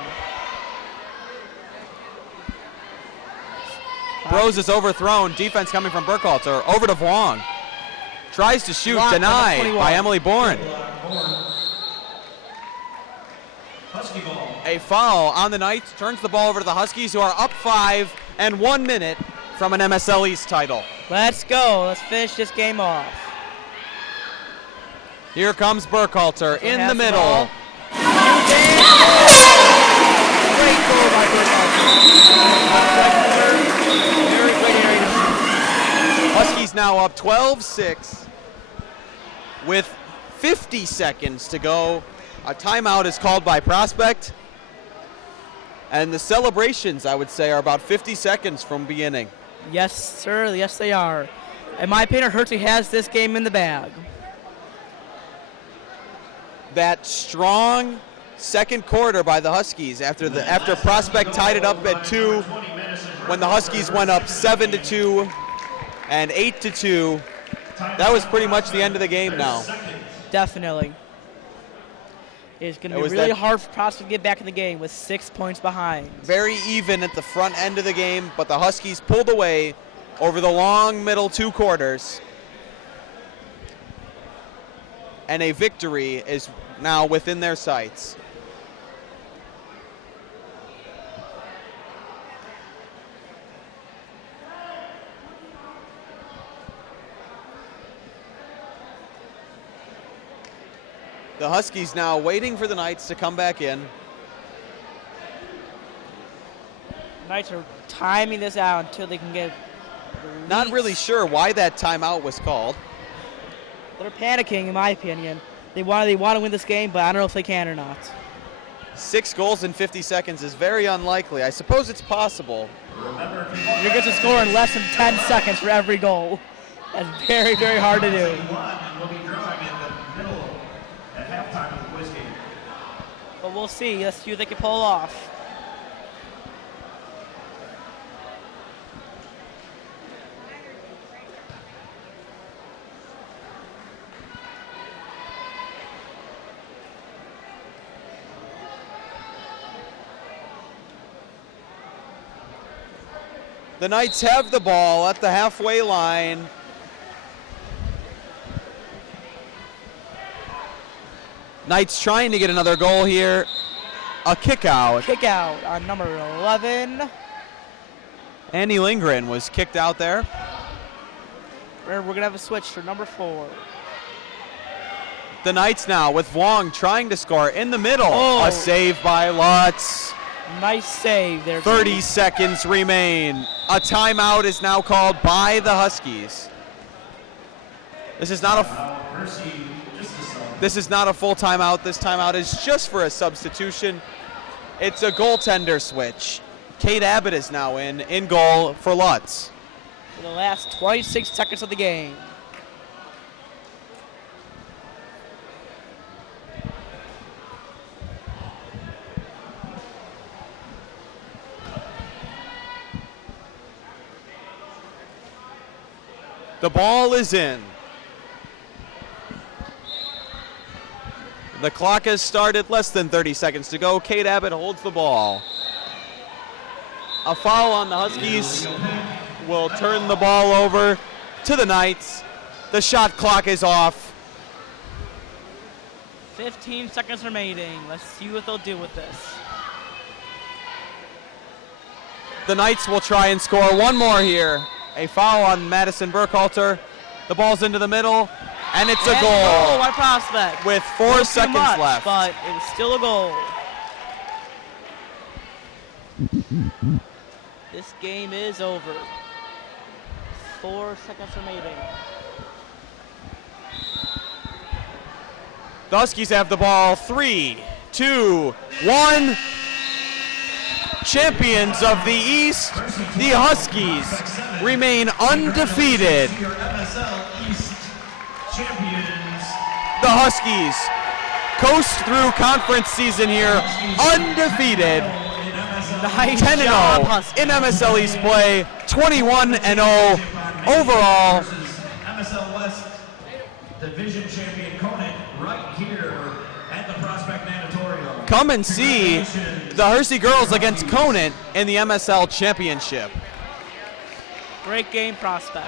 Bros is overthrown. Defense coming from Burkhalter. Over to Vuong. Tries to shoot. Blocked, Denied number 21. by Emily Bourne. Husky ball. A foul on the Knights. Turns the ball over to the Huskies, who are up 5 and 1 minute, from an MSL East title. Let's go. Let's finish this game off. Here comes Burkhalter in the Has middle. ball. Great goal by Burkhalter. Very great area. Huskies now up 12-6 with 50 seconds to go. A timeout is called by Prospect. And the celebrations, I would say, are about 50 seconds from beginning. Yes, sir. Yes, they are. In my opinion, Hersey has this game in the bag. That strong second quarter by the Huskies after Prospect tied it up at 2, when the Huskies went up 7-2 and 8-2. That was pretty much the end of the game now. Definitely. It's going to be really hard for Prospect to get back in the game with 6 points behind. Very even at the front end of the game, but the Huskies pulled away over the long middle 2 quarters. And a victory is now within their sights. The Huskies now waiting for the Knights to come back in. Knights are timing this out until they can get. Not really sure why that timeout was called. They're panicking, in my opinion. They want to win this game, but I don't know if they can or not. 6 goals in 50 seconds is very unlikely. I suppose it's possible. You're going to score in less than 10 seconds for every goal. That's very, very hard to do. But we'll see. Let's see if they can pull off. The Knights have the ball at the halfway line. Knights trying to get another goal here. A kick out. Kick out on number 11. Andy Lindgren was kicked out there. We're going to have a switch for number 4. The Knights now with Wong trying to score in the middle. Oh. A save by Lutz. Nice save there. 30 seconds remain. A timeout is now called by the Huskies. This is not a full timeout. This timeout is just for a substitution. It's a goaltender switch. Kate Abbott is now in goal for Lutz. For the last 26 seconds of the game. The ball is in. The clock has started, less than 30 seconds to go. Kate Abbott holds the ball. A foul on the Huskies will turn the ball over to the Knights. The shot clock is off. 15 seconds remaining. Let's see what they'll do with this. The Knights will try and score one more here. A foul on Madison Burkhalter. The ball's into the middle, and it's a goal. By Prospect. With 4 seconds left. But it's still a goal. This game is over. 4 seconds remaining. The Huskies have the ball. 3, 2, 1. Champions of the East, the Huskies remain undefeated. The Huskies coast through conference season here undefeated. 10-0 in MSL East play, 21-0 overall. MSL West Division Champion Conant right here at the Prospect Natatorium. Come and see the Hersey girls against Conant in the MSL Championship. Great game, Prospect.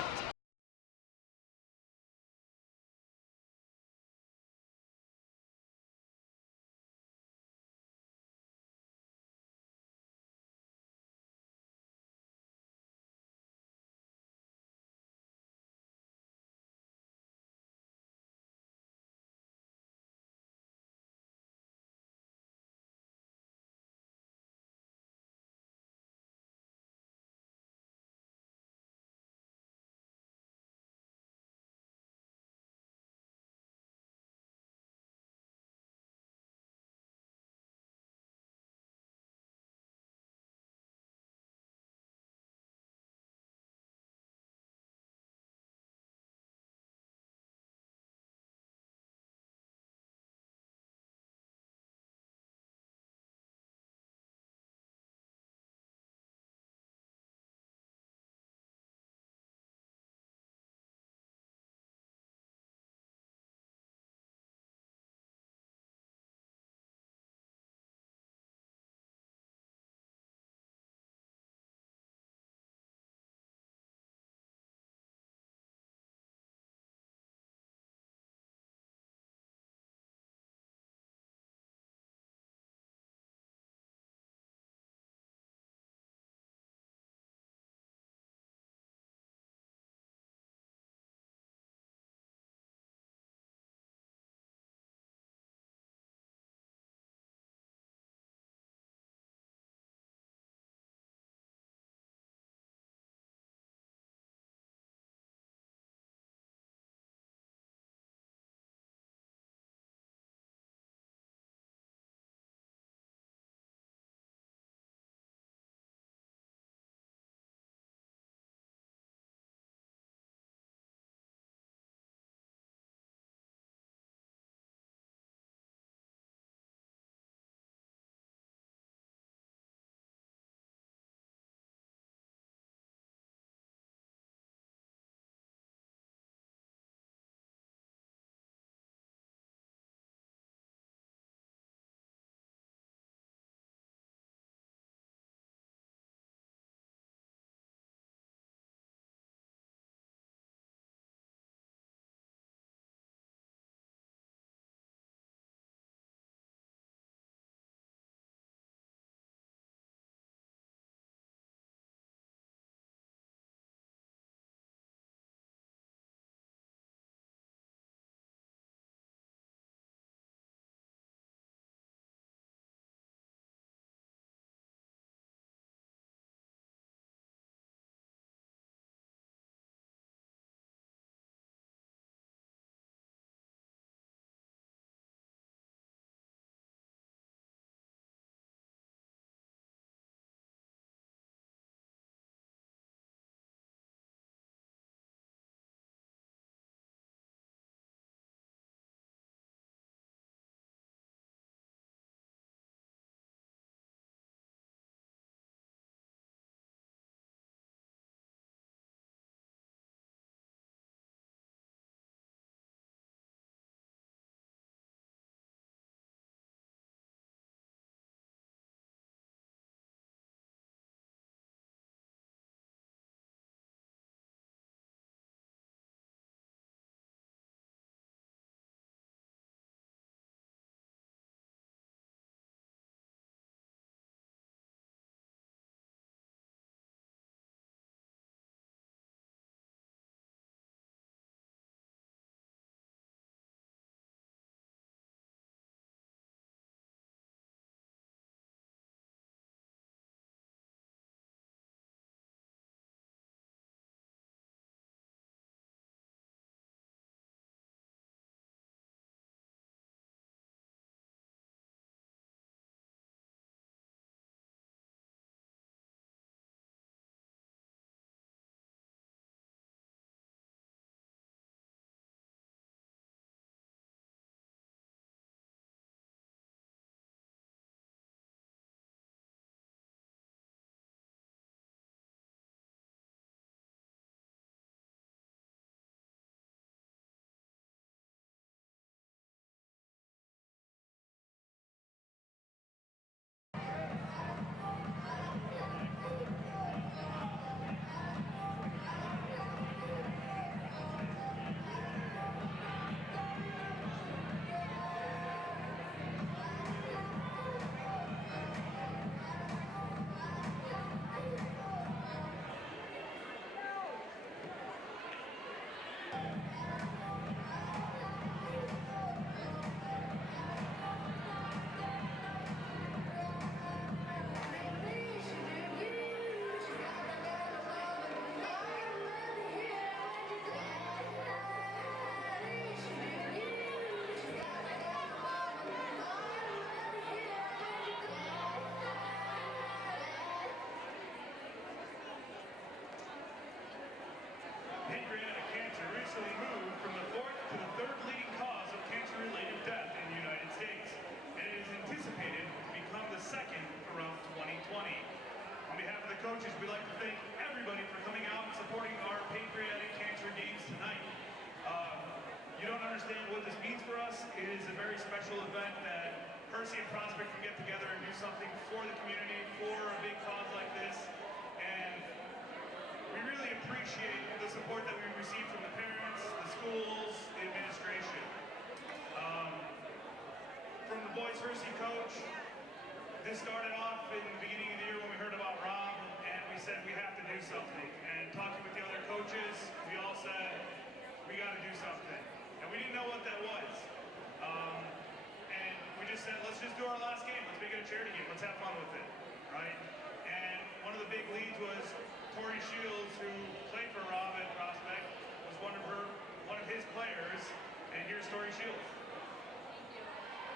coaches, we'd like to thank everybody for coming out and supporting our pancreatic cancer games tonight. You don't understand what this means for us. It is a very special event that Hersey and Prospect can get together and do something for the community, for a big cause like this. And we really appreciate the support that we receive from the parents, the schools, the administration. From the boys Hersey coach, this started off in the beginning of the year when we heard about Rob, and we said we have to do something. And talking with the other coaches, we all said, we got to do something. And we didn't know what that was. And we just said, let's just do our last game. Let's make it a charity game. Let's have fun with it, right? And one of the big leads was Tori Shields, who played for Rob at Prospect, was one of his players. And here's Tori Shields. Thank you.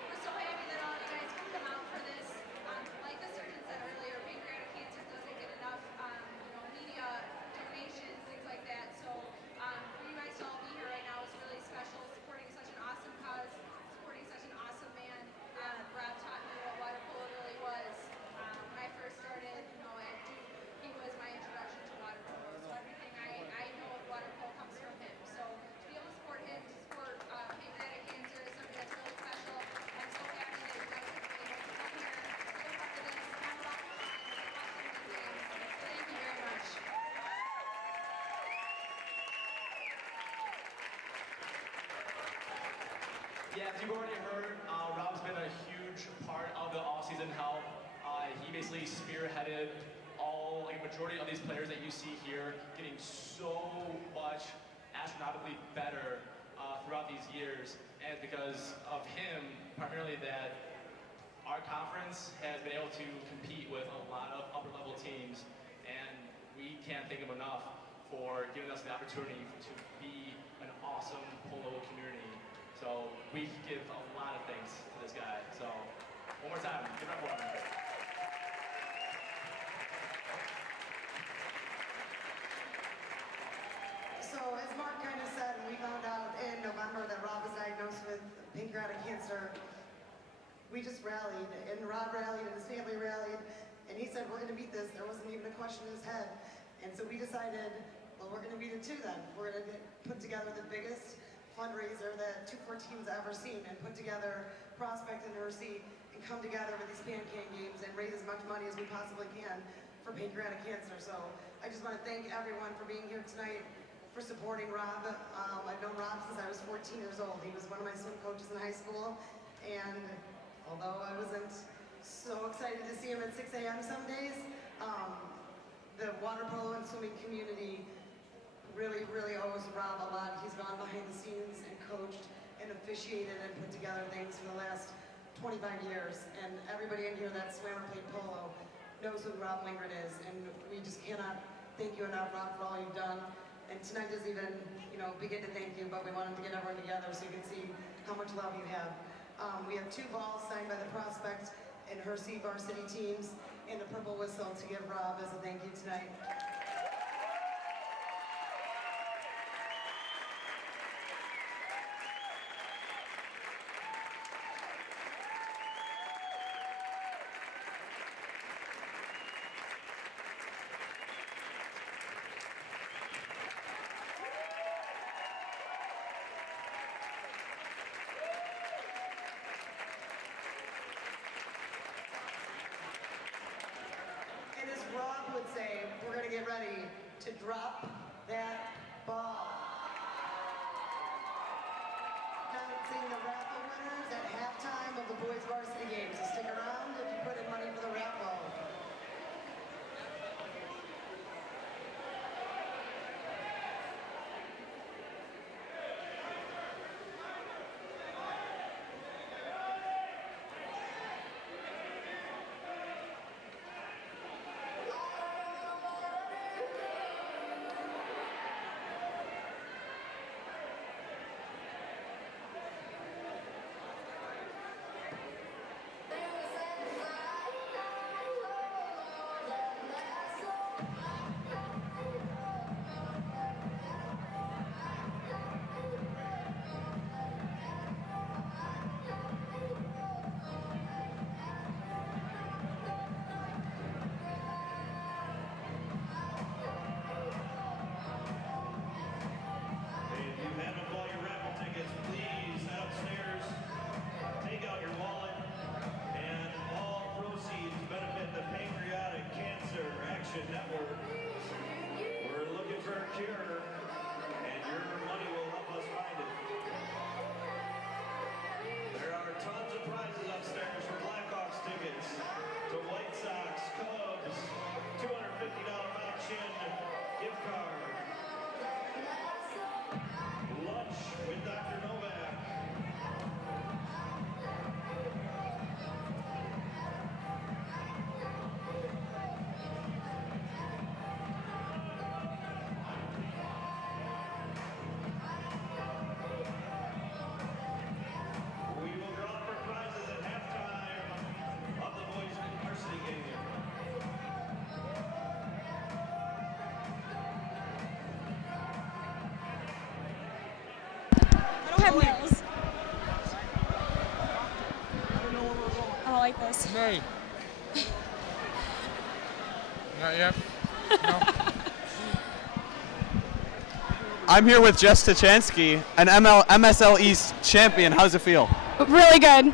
We're so happy that all you guys can come out for this. Like the surgeon said earlier, pancreatic cancer doesn't get enough, media donations, things like that. So for you guys to all be here right now is really special. Supporting such an awesome cause, supporting such an awesome man. Rob taught me what water polo really was. When I first started, at Duke, he was my introduction to water polo. So everything I know of water polo comes from him. So to be able to support him, to support pancreatic cancer is something that's really special. I'm so happy that you guys have been able to come here, be a part of this, have a lot of fun, and watch some of the games. Thank you very much. Yeah, as you've already heard, Rob's been a huge part of the off-season help. He basically spearheaded a majority of these players that you see here getting so much astronomically better throughout these years. And because of him, primarily, that our conference has been able to compete with a lot of upper-level teams, and we can't thank him enough for giving us the opportunity to be an awesome polo community. So we give a lot of thanks to this guy. So one more time, give it up for him. So as Mark kind of said, we found out in November that Rob was diagnosed with pancreatic cancer. We just rallied, and Rob rallied, and his family rallied, and he said, we're going to beat this. There wasn't even a question in his head. And so we decided, well, we're going to beat it too then. We're going to put together the biggest fundraiser that 2-4 teams ever seen, and put together Prospect and Hersey and come together with these pancake games and raise as much money as we possibly can for pancreatic cancer. So I just want to thank everyone for being here tonight, for supporting Rob. I've known Rob since I was 14 years old. He was one of my swim coaches in high school, and although I wasn't so excited to see him at 6 a.m. some days, the water polo and swimming community really, really owes Rob a lot. He's gone behind the scenes and coached and officiated and put together things for the last 25 years. And everybody in here that swam or played polo knows who Rob Lingren is. And we just cannot thank you enough, Rob, for all you've done. And tonight doesn't even, begin to thank you, but we wanted to get everyone together so you can see how much love you have. We have 2 balls signed by the Prospect and Hersey Varsity teams, and a purple whistle to give Rob as a thank you tonight. Rob would say, we're going to get ready to drop that ball. Announcing the raffle winners at halftime of the boys varsity game. So stick around if you put in money for the raffle. secure, and your money will help us find it. There are tons of prizes upstairs for Blackhawks tickets to White Sox, Cubs, $250 auction gift card, lunch with Dr. Novak. We will draw for prizes at halftime of the boys' varsity game. I don't have nails. I don't like this. Nay. Not yet. No. I'm here with Jess Tachansky, an MSL East champion. How's it feel? Really good.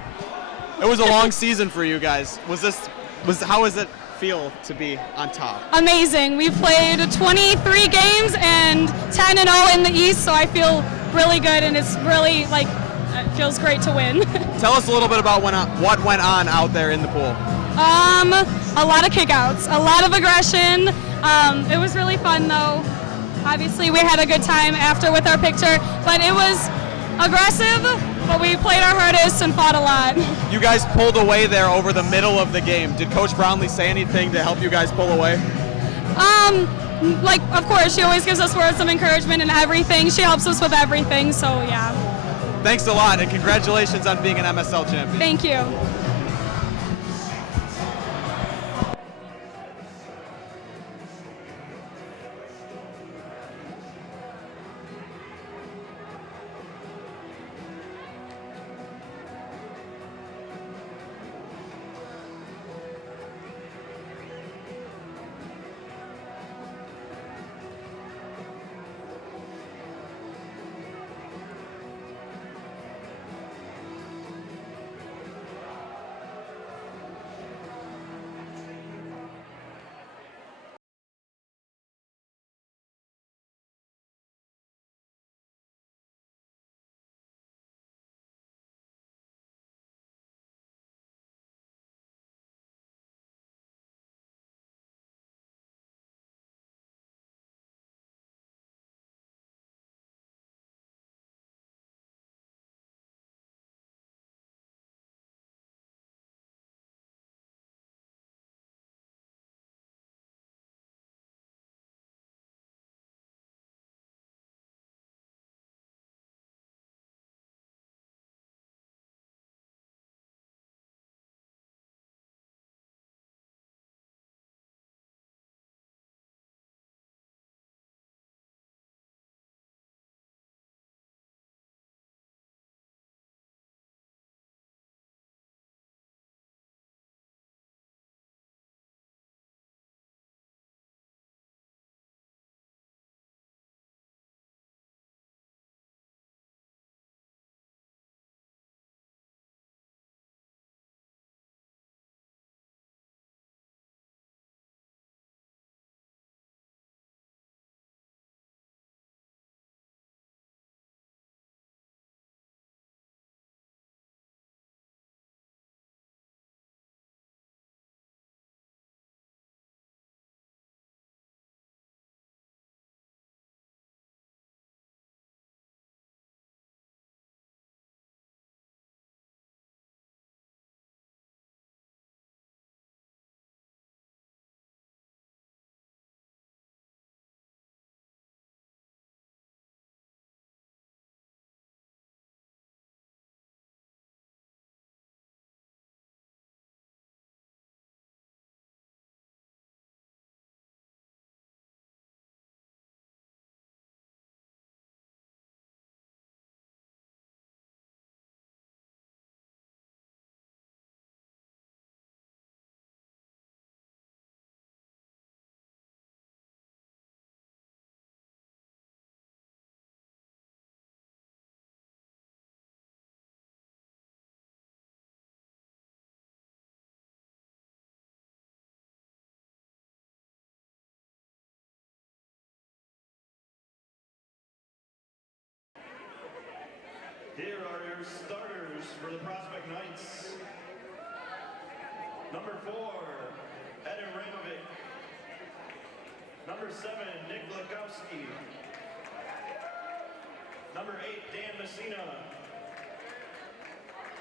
It was a long season for you guys. How does it feel to be on top? Amazing. We've played 23 games and 10-0 in the East, so I feel really good, and it's really it feels great to win. Tell us a little bit about what went on out there in the pool. A lot of kickouts, a lot of aggression. It was really fun though. Obviously we had a good time after with our picture, but it was aggressive, but we played our hardest and fought a lot. You guys pulled away there over the middle of the game. Did Coach Brownlee say anything to help you guys pull away? Of course, she always gives us words of encouragement and everything. She helps us with everything, so yeah. Thanks a lot, and congratulations on being an MSL champion. Thank you. your starters for the Prospect Knights. Number 4, Eden Ramovic. Number 7, Nick Lakowski. Number 8, Dan Messina.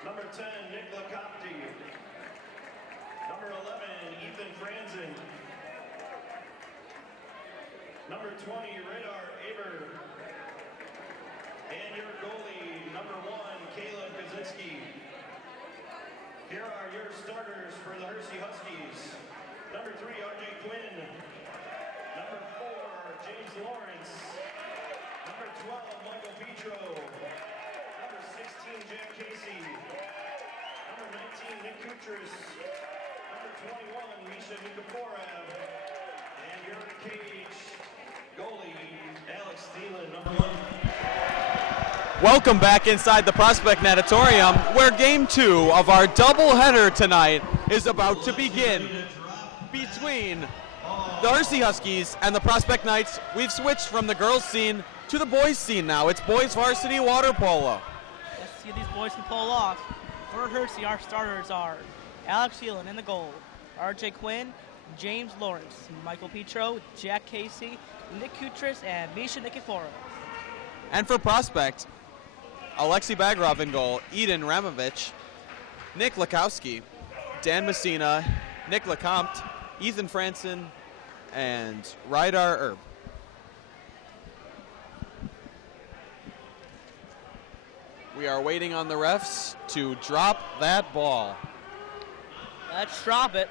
Number 10, Nick Lacopti. Number 11, Ethan Franzen. Number 20, Radar Aber. And your goalie, number 1, Caleb Kaczynski. Here are your starters for the Hersey Huskies. Number 3, RJ Quinn. Number 4, James Lawrence. Number 12, Michael Petro. Number 16, Jack Casey. Number 19, Nick Kutris. Number 21, Misha Nikoporov. And your cage goalie, Alex Thielen, number 1. Welcome back inside the Prospect Natatorium, where Game 2 of our doubleheader tonight is about to begin between the Hersey Huskies and the Prospect Knights. We've switched from the girls scene to the boys scene now. It's boys varsity water polo. Let's see these boys can pull off. For Hersey, our starters are Alex Thielen in the goal, RJ Quinn, James Lawrence, Michael Petro, Jack Casey, Nick Kutris, and Misha Nikiforov. And for Prospect, Alexei Bagrov in goal, Eden Ramovich, Nick Lakowski, Dan Messina, Nick Lecomte, Ethan Franzen, and Rydar Erb. We are waiting on the refs to drop that ball. Let's drop it.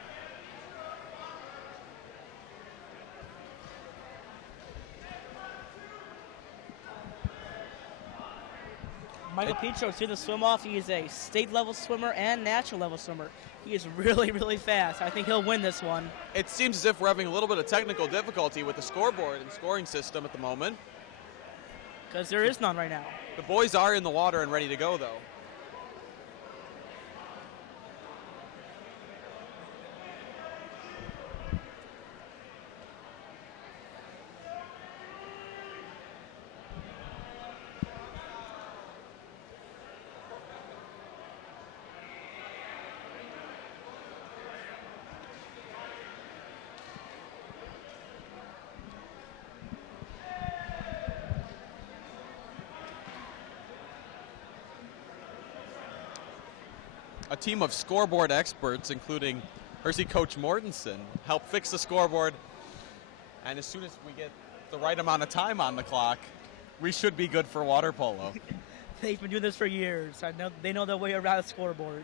Michael Petro doing the swim off. He is a state level swimmer and national level swimmer. He is really, really fast. I think he'll win this one. It seems as if we're having a little bit of technical difficulty with the scoreboard and scoring system at the moment. Because there is none right now. The boys are in the water and ready to go, though. A team of scoreboard experts, including Hersey coach Mortensen, help fix the scoreboard. And as soon as we get the right amount of time on the clock, we should be good for water polo. They've been doing this for years. I know they know their way around the scoreboard.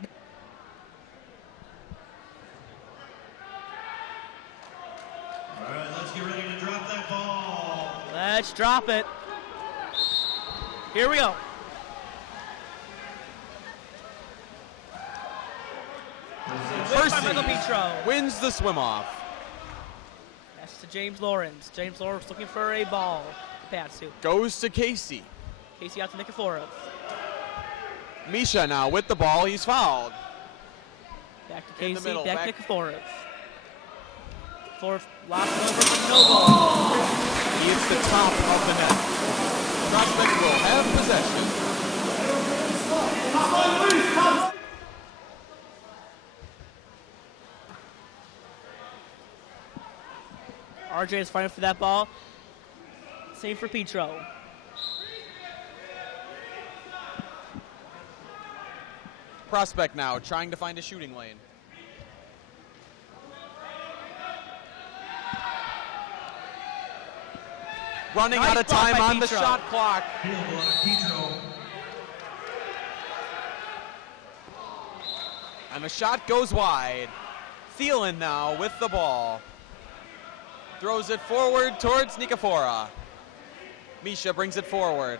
All right, let's get ready to drop that ball. Let's drop it. Here we go. Hersey Petro wins the swim-off. That's to James Lawrence. James Lawrence looking for a ball to pass to. Goes to Casey. Casey out to Nikiforov. Misha now with the ball. He's fouled. Back to In the Casey, middle, back to back- Nikiforov. Fourth, last over for no goal. He is the top of the net. Prospect will have possession. RJ is fighting for that ball. Same for Petro. Prospect now trying to find a shooting lane. Running Nice out of block time by on the Petro. shot clock. Field block, Petro. And the shot goes wide. Thielen now with the ball. Throws it forward towards Nikifora. Misha brings it forward.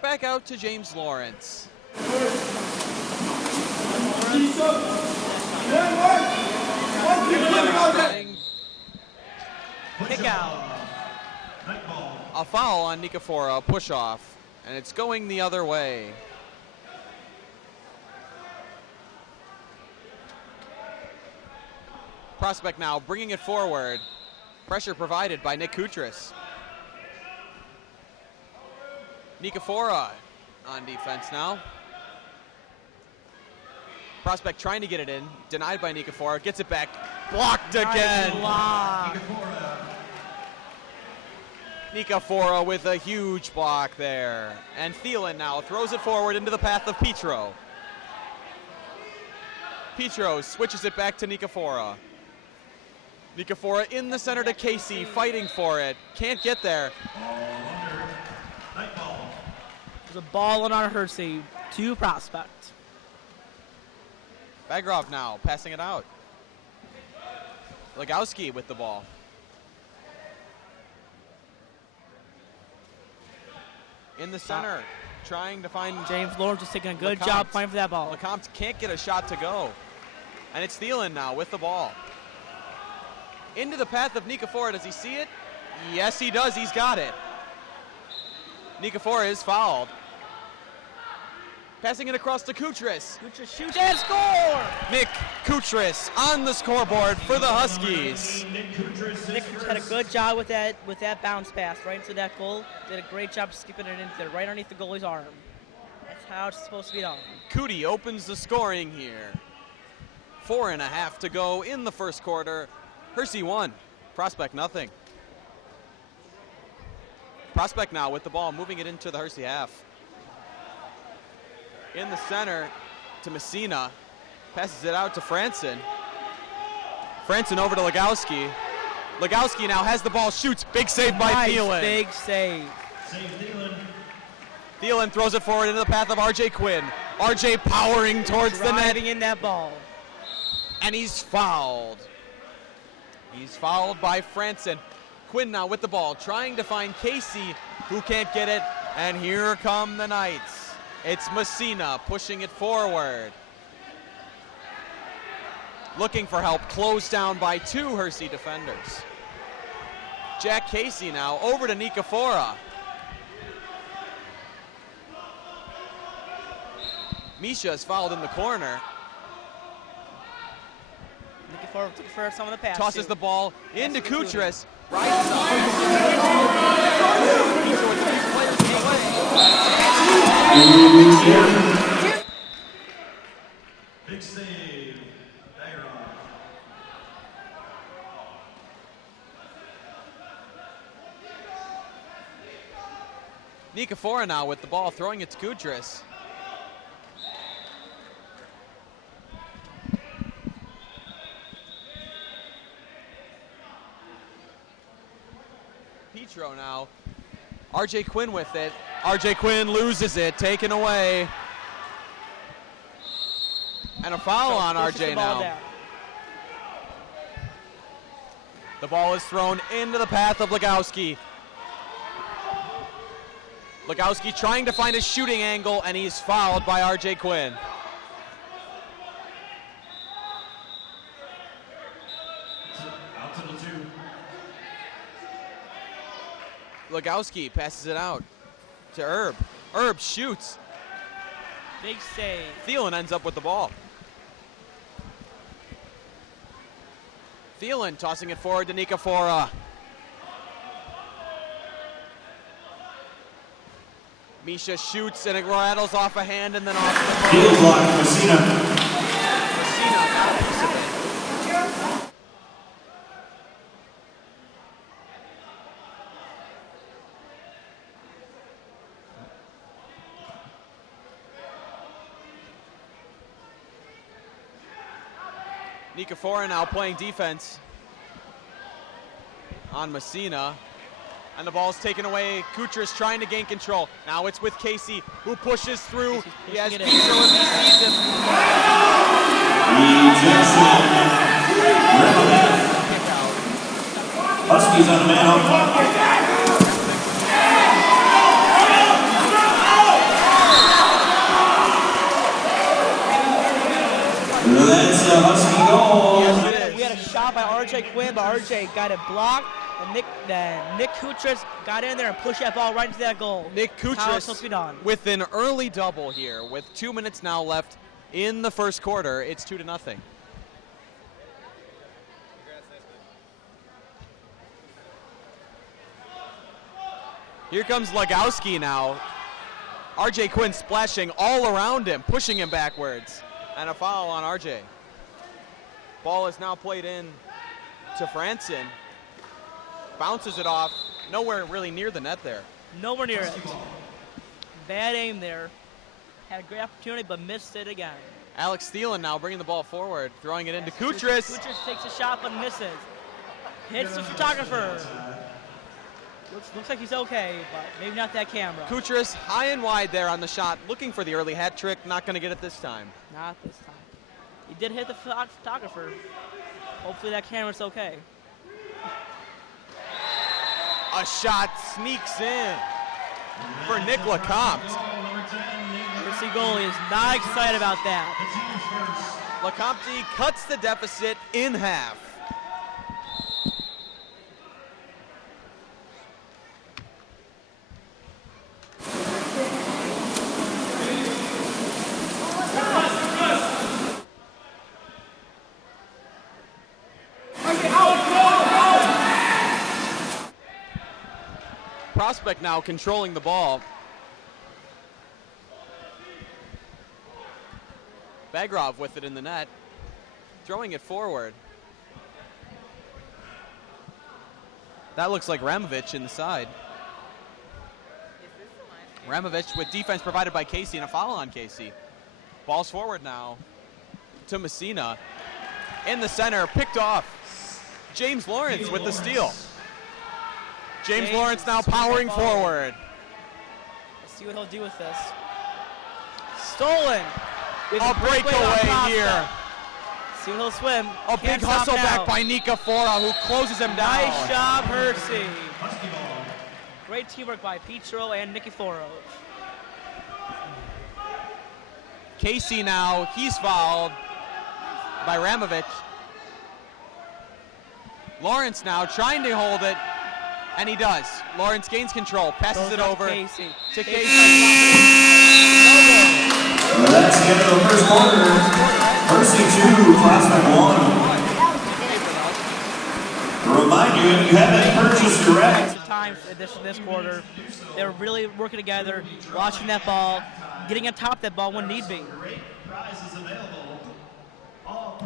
Back out to James Lawrence. Kick out. Night ball. A foul on Nikifora, push off, and it's going the other way. Prospect now bringing it forward. Pressure provided by Nick Kutris. Nikifora on defense now. Prospect trying to get it in, denied by Nikafora, gets it back, blocked again. Block. Nikafora with a huge block there. And Thielen now throws it forward into the path of Petro. Petro switches it back to Nikafora. Nikafora in the center to Casey, fighting for it. Can't get there. There's a ball on Hersey to Prospect. Bagrov now passing it out. Legowski with the ball. In the center, trying to find James Lawrence is taking a good Lecomte. job playing for that ball. Lecomte can't get a shot to go. And it's Thielen now with the ball. Into the path of Nikafora. Does he see it? Yes, he does. He's got it. Nikafora is fouled. Passing it across to Kutris. Kutris shoots and score! Nick Kutris on the scoreboard for the Huskies. Nick Kutris had a good job with that bounce pass right into that goal. Did a great job skipping it in there, right underneath the goalie's arm. That's how it's supposed to be done. Cootie opens the scoring here. 4.5 to go in the first quarter. Hersey 1, Prospect nothing. Prospect now with the ball, moving it into the Hersey half. In the center to Messina, passes it out to Franson. Franson over to Legowski. Legowski now has the ball, shoots, big save by Thielen. Big save. Thielen throws it forward into the path of RJ Quinn. RJ powering towards the net. Driving in that ball. And he's fouled. He's fouled by Franson. Quinn now with the ball, trying to find Casey, who can't get it. And here come the Knights. It's Messina pushing it forward. Looking for help, closed down by 2 Hersey defenders. Jack Casey now over to Nikafora. Misha is fouled in the corner. Nikafora took for some of the pass. Tosses the ball into Kutris. Right Big save. Nikafora now with the ball, throwing it to Kutris. Petro now. RJ Quinn with it. RJ Quinn loses it, taken away. And a foul on RJ now. The ball is thrown into the path of Legowski. Legowski trying to find a shooting angle, and he's fouled by RJ Quinn. Out to the 2. Legowski passes it out to Herb. Herb shoots. Big save. Thielen ends up with the ball. Thielen tossing it forward to Nikafora. Misha shoots and it rattles off a hand and then off the Field block, Messina. Messina got a piece of it. Nikafora now playing defense on Messina. And the ball's taken away. Kutris trying to gain control. Now it's with Casey, who pushes through. He has Petro if he sees him. Kick out. Huskies on the man out. That's a Husky goal. We had a shot by RJ Quinn, but RJ got it blocked. And Nick Kutris got in there and pushed that ball right into that goal. Nick How it's supposed to be Kutris done. with an early double here. With 2 minutes now left in the first quarter, it's 2-0. Here comes Legowski now. RJ Quinn splashing all around him, pushing him backwards. And a foul on RJ. Ball is now played in to Franson. Bounces it off. Nowhere really near the net there. Nowhere near it. Bad aim there. Had a great opportunity, but missed it again. Alex Thielen now bringing the ball forward, throwing it into Kutris. Kutris takes a shot, but misses. Hits the photographer. Looks like he's okay, but maybe not that camera. Kutris high and wide there on the shot, looking for the early hat trick. Not going to get it this time. Not this time. He did hit the photographer. Hopefully that camera's okay. A shot sneaks in for Nick LeCompte. Hersey goalie is not excited about that. LeCompte cuts the deficit in half. Prospect now controlling the ball. Bagrov with it in the net, throwing it forward. That looks like Ramovich in the side. Ramovich with defense provided by Casey and a foul on Casey. Ball's forward now to Messina. In the center, picked off. James Lawrence with the steal. James Lawrence now powering forward. Let's see what he'll do with this. Stolen. A breakaway here. See what he'll swim. A big hustle back by Nika Fora, who closes him down. Nice job, Hersey. Great teamwork by Petro and Nikiforov. Casey now, he's fouled by Ramovich. Lawrence now trying to hold it, and he does. Lawrence gains control, passes it over Casey. to Casey. That's the end of the first quarter. Hersey 2, Prospect 1. Remind you, if you haven't purchased direct. Time for this quarter. They were really working together, watching that ball, getting on top of that ball when need be.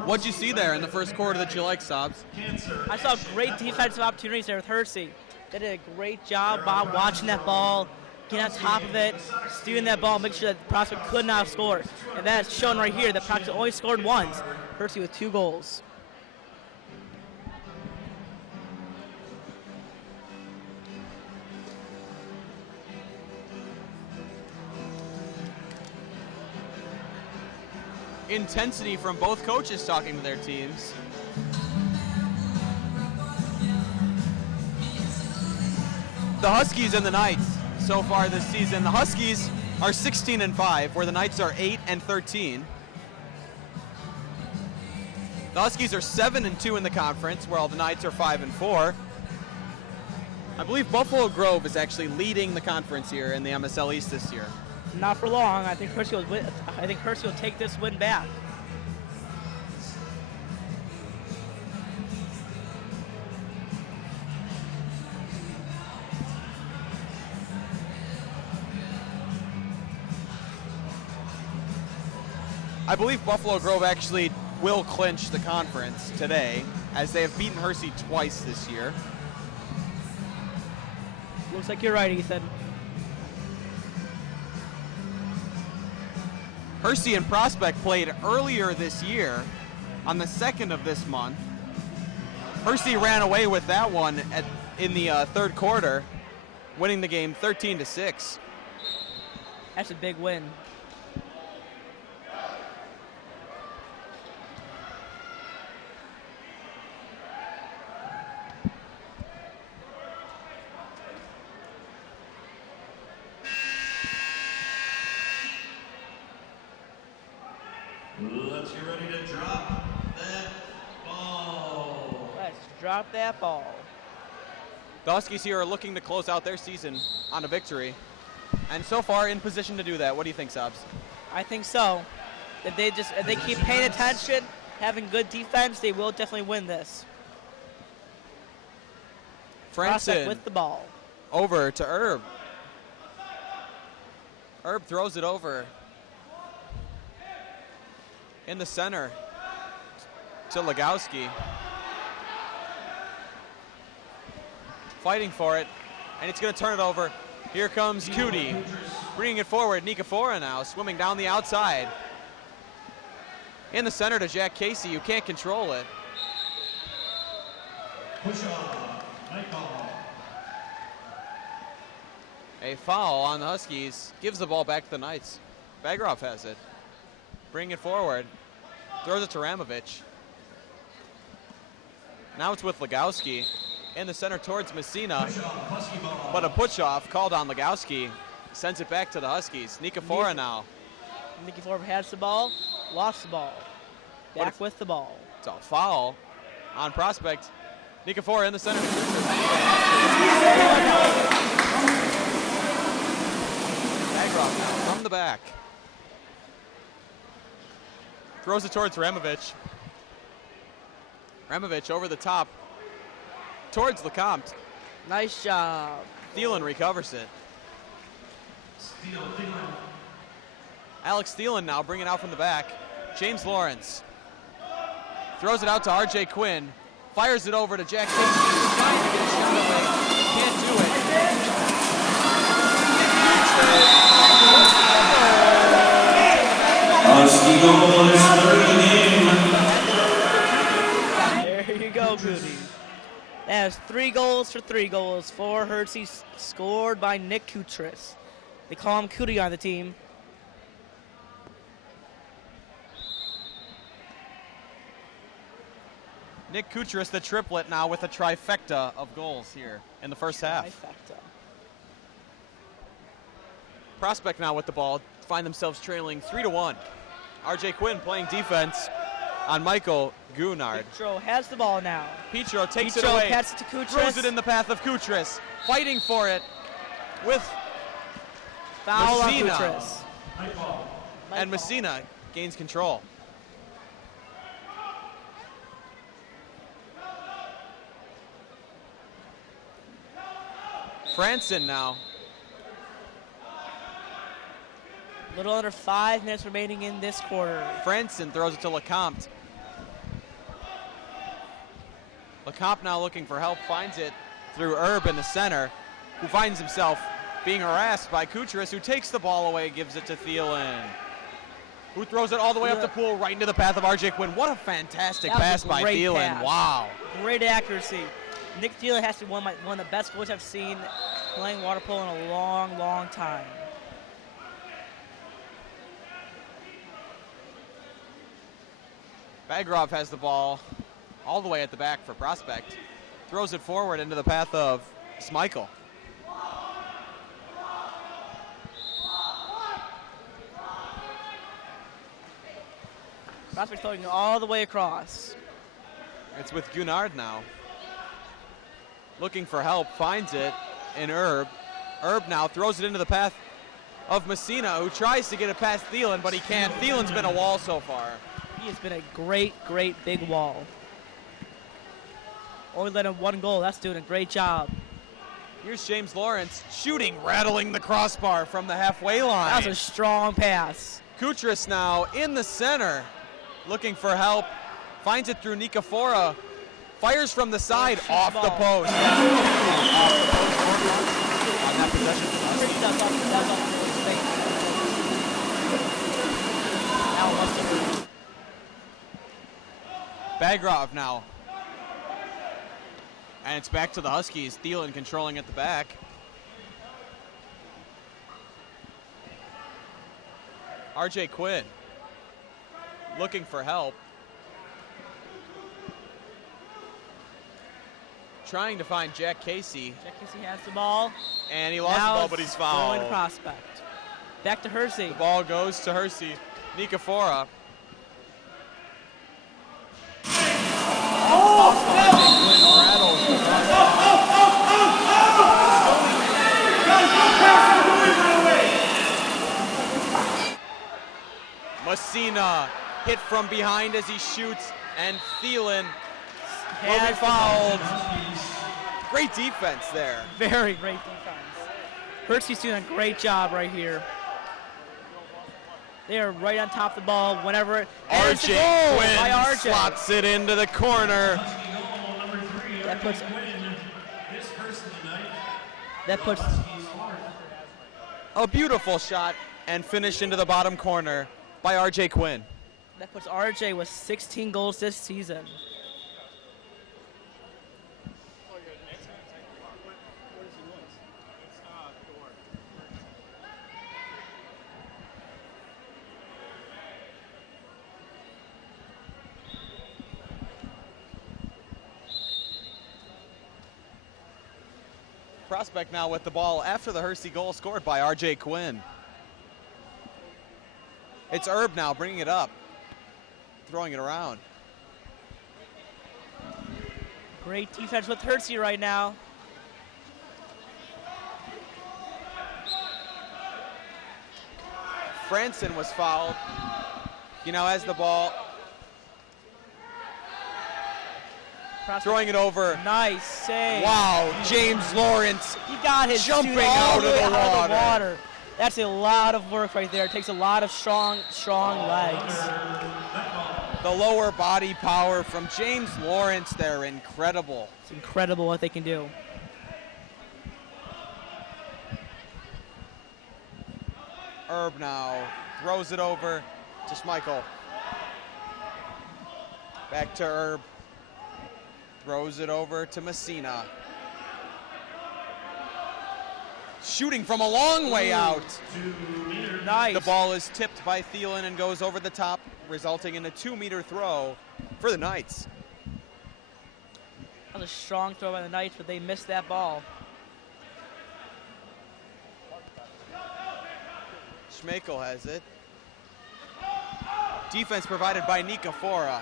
What'd you see there in the first quarter that you like, Sobs? I saw great defensive opportunities there with Hersey. They did a great job, Bob, watching that ball, getting on top of it, stealing that ball, making sure that the Prospect could not score. And that's shown right here that Prospect only scored once. Hersey with 2 goals. Intensity from both coaches talking to their teams. The Huskies and the Knights so far this season. The Huskies are 16-5, where the Knights are 8-13. The Huskies are 7-2 in the conference, while the Knights are 5-4. I believe Buffalo Grove is actually leading the conference here in the MSL East this year. Not for long. I think Hersey will take this win back. I believe Buffalo Grove actually will clinch the conference today, as they have beaten Hersey twice this year. Looks like you're right, Ethan. Hersey and Prospect played earlier this year on the 2nd of this month. Hersey ran away with that one in the third quarter, winning the game 13-6. That's a big win. Let's get ready to drop that ball. Let's drop that ball. The Huskies here are looking to close out their season on a victory, and so far in position to do that. What do you think, Sobs? I think so. If they keep paying attention, having good defense, they will definitely win this. Franson with the ball. over to Herb. Herb throws it over in the center to Legowski. Fighting for it, and it's going to turn it over. Here comes Cootie, bringing it forward. Nikafora now swimming down the outside. In the center to Jack Casey, who can't control it. A foul on the Huskies, gives the ball back to the Knights. Bagroff has it. Bring it forward, throws it to Ramovich. Now it's with Legowski. In the center towards Messina, but a push-off called on Legowski. Sends it back to the Huskies. Nikafora now. Nikafora has the ball, lost the ball. Back with the ball. It's a foul on Prospect. Nikafora in the center. Bagroff now from the back. Throws it towards Ramovich. Ramovich over the top. Towards Lecomte. Nice job. Thielen recovers it. Alex Thielen now bringing it out from the back. James Lawrence throws it out to R.J. Quinn. Fires it over to Jack Casey. Trying to get a shot away. Can't do it. There you go, Goody. That is 3 goals for Hersey, scored by Nick Kutris. They call him Cootie on the team. Nick Kutris, the triplet now with a trifecta of goals here in the first half. Trifecta. Prospect now with the ball, find themselves trailing 3-1. R.J. Quinn playing defense on Michael Gunard. Petro has the ball now. Petro takes it away, passes to Kutris. Throws it in the path of Kutris, fighting for it with Foul on Messina. Kutris. And Messina gains control. Franson now. A little under 5 minutes remaining in this quarter. Franson throws it to Lecomte. Lecomte now looking for help, finds it through Herb in the center, who finds himself being harassed by Kutris, who takes the ball away, gives it to Thielen, who throws it all the way up the pool, right into the path of R.J. Quinn. What a fantastic pass by Thielen. Pass. Wow. Great accuracy. Nick Thielen has to be one of the best goals I've seen playing water polo in a long, long time. Bagroff has the ball all the way at the back for Prospect. Throws it forward into the path of Smichael. Prospect throwing it all the way across. It's with Gunard now. Looking for help, finds it in Herb. Herb now throws it into the path of Messina, who tries to get it past Thielen, but he can't. Thielen's been a wall so far. He has been a great, great big wall. Only let him 1 goal. That's doing a great job. Here's James Lawrence shooting, rattling the crossbar from the halfway line. That was a strong pass. Kutris now in the center, looking for help. Finds it through Nikafora. Fires from the side, off the post. On that possession. Bagroff now. And it's back to the Huskies. Thielen controlling at the back. R.J. Quinn looking for help. Trying to find Jack Casey. Jack Casey has the ball. And he lost the ball, but he's fouled. Going to Prospect. Back to Hersey. The ball goes to Hersey. Nikafora. Messina hit from behind as he shoots, and Thielen will be fouled. Great defense there. Very great defense. Hersey's doing a great job right here. They are right on top of the ball whenever. And it's a RJ goal by Quinn RJ. slots it into the corner. That puts A beautiful shot and finish into the bottom corner by RJ Quinn. That puts RJ with 16 goals this season. Prospect now with the ball after the Hersey goal scored by RJ Quinn. It's Herb now bringing it up, throwing it around. Great defense with Hersey right now. Franson was fouled. He now has the ball. Throwing it over. Nice save. Wow, James Lawrence He got his jumping suit all out the of way the out of the water. water. That's a lot of work right there. It takes a lot of strong legs. the lower body power from James Lawrence there, incredible. It's incredible what they can do. Herb now throws it over to Schmeichel. Back to Herb. Throws it over to Messina. Shooting from a long way out. Nice. The ball is tipped by Thielen and goes over the top, resulting in a 2-meter throw for the Knights. That was a strong throw by the Knights, but they missed that ball. Schmeichel has it. Defense provided by Nikafora.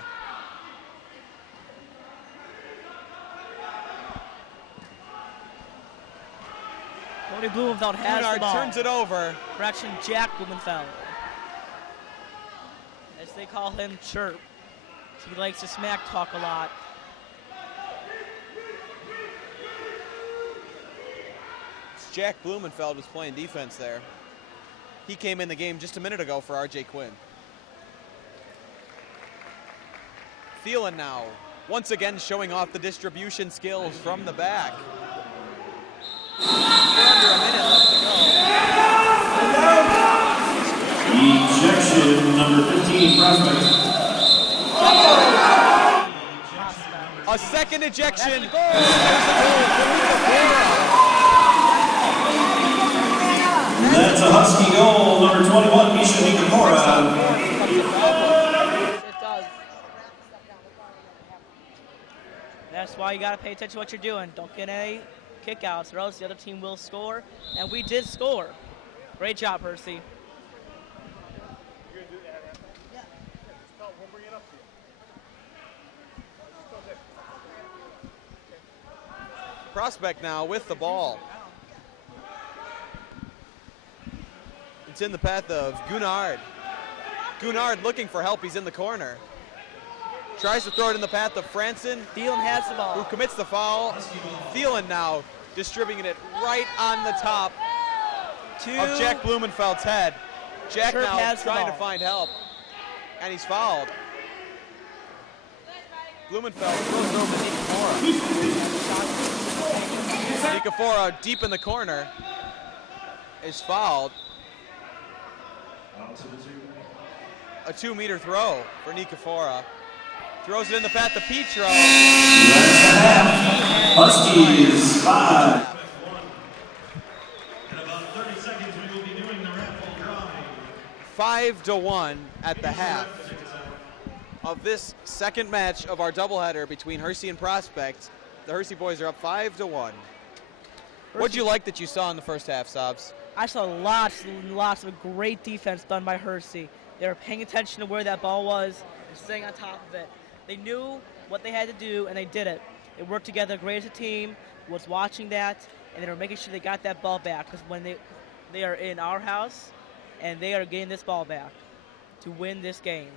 Tony Blumenfeld has Gunnar the ball. turns it over. Correction, Jack Blumenfeld. As they call him Chirp. He likes to smack talk a lot. Jack Blumenfeld was playing defense there. He came in the game just a minute ago for RJ Quinn. Thielen now, once again showing off the distribution skills from the back. Under a minute left to go. Ejection, number 15, prospect. A second ejection. That's a Husky goal, number 21, Misha Nikafora. It does. That's why you got to pay attention to what you're doing. Don't get any kickouts or else the other team will score. And we did score. Great job, Hersey. Prospect now with the ball. It's in the path of Gunnar. Gunnar looking for help. He's in the corner. Tries to throw it in the path of Franson. Thielen has the Who ball. commits the foul. Thielen now distributing it right on the top of Jack Blumenfeld's head. Jack Chirp now has the trying to ball. find help, and he's fouled. Blumenfeld throws it over to Nikafora. Nikafora deep in the corner is fouled. A 2-meter throw for Nikafora. Throws it in the path of Petro. Huskies, 5. In about 30 seconds, we will be doing the raffle drawing. 5-1 at the half of this second match of our doubleheader between Hersey and Prospect. The Hersey boys are up 5-1. What'd you like that you saw in the first half, Sobs? I saw lots and lots of great defense done by Hersey. They were paying attention to where that ball was and staying on top of it. They knew what they had to do, and they did it. They worked together great as a team, was watching that, and they were making sure they got that ball back. Because when they are in our house, and they are getting this ball back to win this game.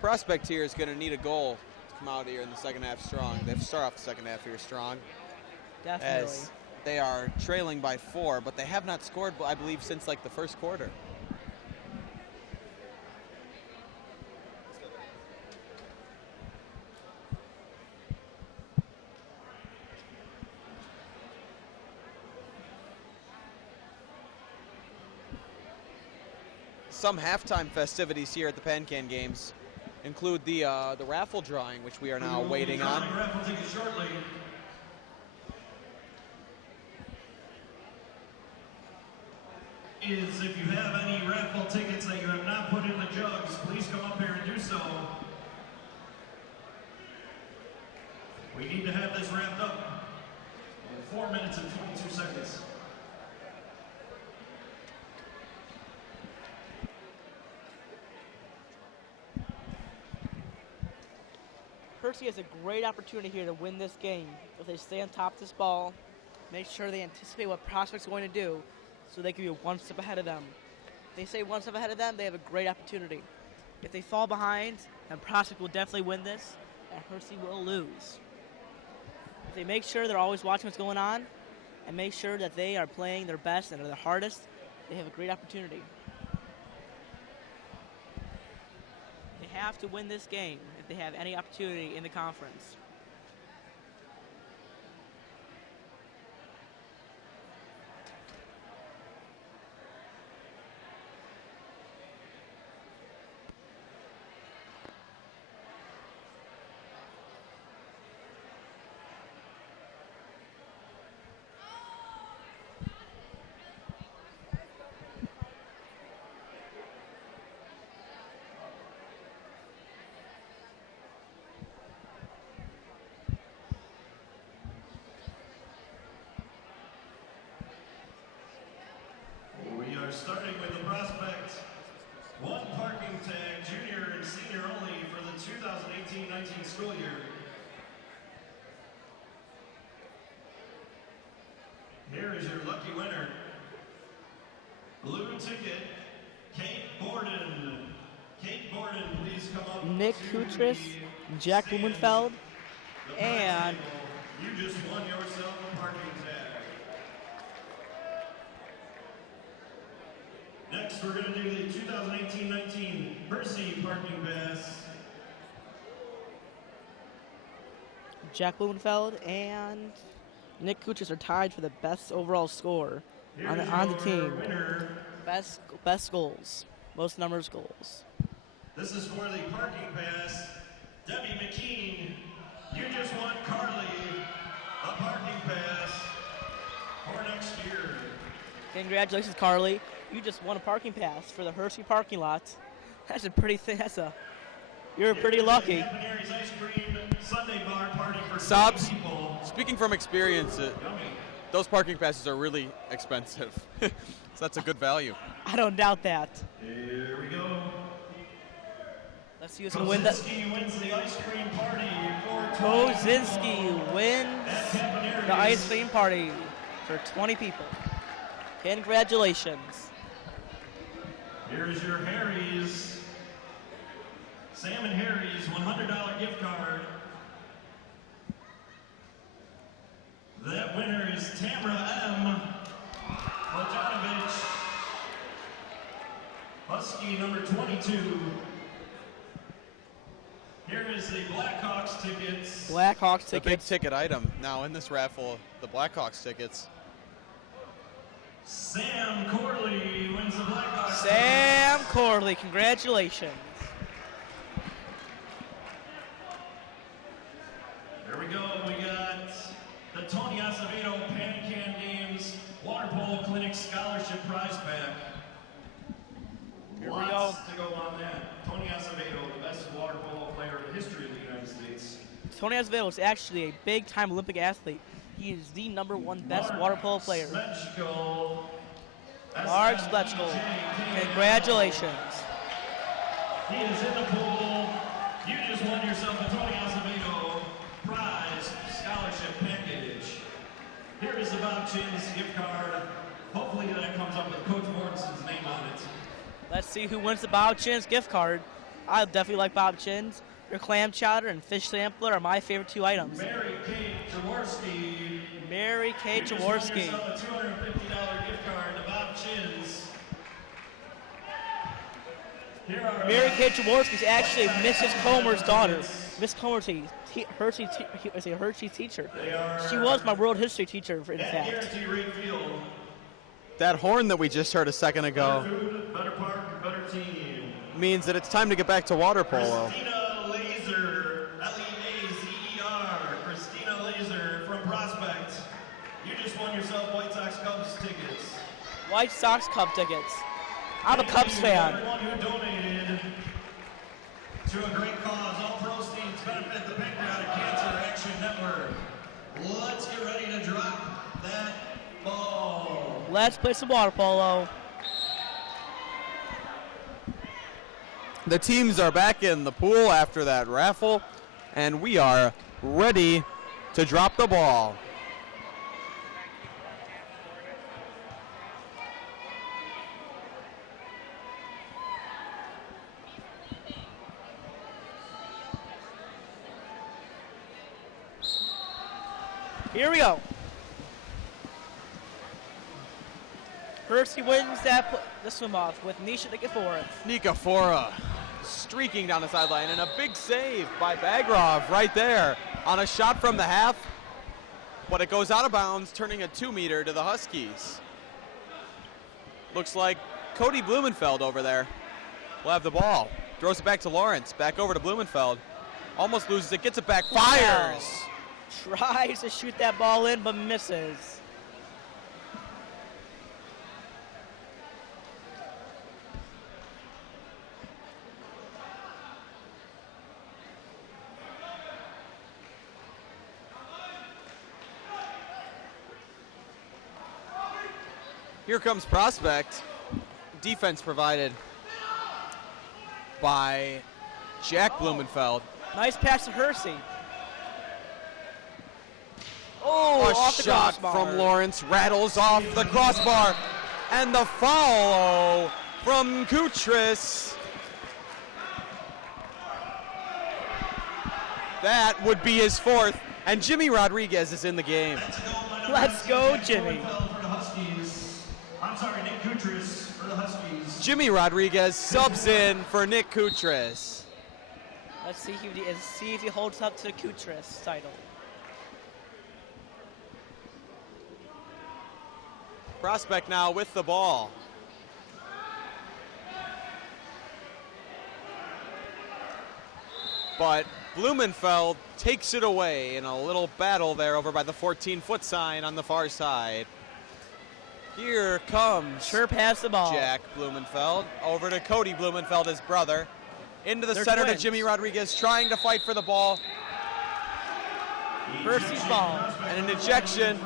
Prospect here is going to need a goal to come out here in the second half strong. They have to start off the second half here strong. Definitely. As They are trailing by 4, but they have not scored, I believe, since like the first quarter. Some halftime festivities here at the Pan-Can Games include the raffle drawing, which we are now waiting on. Raffle tickets shortly. If you have any raffle tickets that you have not put in the jugs, please come up here and do so. We need to have this wrapped up in 4 minutes and 22 seconds. Hersey has a great opportunity here to win this game. If they stay on top of this ball, make sure they anticipate what Prospect's going to do so they can be one step ahead of them. If they stay one step ahead of them, they have a great opportunity. If they fall behind, then Prospect will definitely win this, and Hersey will lose. If they make sure they're always watching what's going on and make sure that they are playing their best and their hardest, they have a great opportunity. They have to win this game if they have any opportunity in the conference. We are starting with the Prospect. One parking tag, junior and senior only for the 2018-19 school year. Here is your lucky winner. Blue ticket, Kate Borden. Kate Borden, please come up. Nick to Kutris, the Jack stand. Blumenfeld, The prize and table. You just won yourself a parking tag. Next, we're going to do the 2018-19 Hersey parking pass. Jack Blumenfeld and Nick Kutris are tied for the best overall score on the team. Winner. Best goals, most numbers goals. This is for the parking pass. Debbie McKean, you just won Carly a parking pass for next year. Congratulations, Carly. You just won a parking pass for the Hersey parking lot. That's a pretty thing. You're pretty lucky. Harry's Ice Cream Sunday bar party for Sobs, 20 people. speaking from experience, Yummy. those parking passes are really expensive. So that's a good value. I don't doubt that. Here we go. Let's see who's going to win that. Kozinski wins the ice cream party for 20 Kozinski wins at Campaneri's. the ice cream party for 20 people. Congratulations. Here is your Harry's, Sam and Harry's $100 gift card. That winner is Tamara M. Lajanovich, Husky number 22. Here is the Blackhawks tickets. Blackhawks The big tickets. ticket item now in this raffle, the Blackhawks tickets. Sam Corley wins the Blackhawks. Sam Corley, congratulations. Here we go. We got the Tony Acevedo Pan-Can Games Water Polo Clinic Scholarship Prize Pack. Here we Lots to go on that. Tony Acevedo, the best water polo player in the history of the United States. Tony Acevedo is actually a big-time Olympic athlete. He is the #1 best water polo player. Sletchko. Mark Sletchko. Congratulations. He is in the pool. You just won yourself a Tony Acevedo prize scholarship package. Here is the Bob Chin's gift card. Hopefully that comes up with Coach Mortensen's name on it. Let's see who wins the Bob Chin's gift card. I definitely like Bob Chin's. Your clam chowder and fish sampler are my favorite 2 items. Mary Kate Jaworski. Mary Kay Jaworski. A $250 gift card to Bob Chins. Here are Mary Kay Jaworski is actually Mrs. Comer's daughter. Miss Comer's Hersey's teacher. She was my world history teacher, in fact. Guarantee rate field. That horn that we just heard a second ago Food, better park, better team. means that it's time to get back to water polo. Christina Laser, L-E-A-Z-E-R. Christina Laser from Prospect. You just won yourself White Sox Cubs tickets. White Sox Cup tickets. I'm a Cubs fan. Everyone who donated to a great cause. All proceeds benefit the Pancreatic Cancer Action Network. Let's get ready to drop that ball. Let's play some water polo. The teams are back in the pool after that raffle, and we are ready to drop the ball. Here we go. Hersey wins the swim off with Nisha Nikiforov. Nikiforov streaking down the sideline, and a big save by Bagrov right there on a shot from the half, but it goes out of bounds, turning a 2-meter to the Huskies. Looks like Cody Blumenfeld over there will have the ball. Throws it back to Lawrence, back over to Blumenfeld. Almost loses it, gets it back, fires! Tries to shoot that ball in, but misses. Here comes Prospect. Defense provided by Jack Blumenfeld. Nice pass to Hersey. Oh, A off the shot crossbar. from Lawrence rattles off the crossbar. And the foul from Kutris. That would be his fourth. And Jimmy Rodriguez is in the game. Let's go, Jimmy. I'm sorry, Nick Kutris for the Huskies. Jimmy Rodriguez subs in for Nick Kutris. Let's see if he holds up to the Kutris title. Prospect now with the ball. But Blumenfeld takes it away in a little battle there over by the 14-foot sign on the far side. Here comes Sure pass the ball. Jack Blumenfeld over to Cody Blumenfeld, his brother. Into the They're center twins. to Jimmy Rodriguez, trying to fight for the ball. Hersey's ball. And an ejection.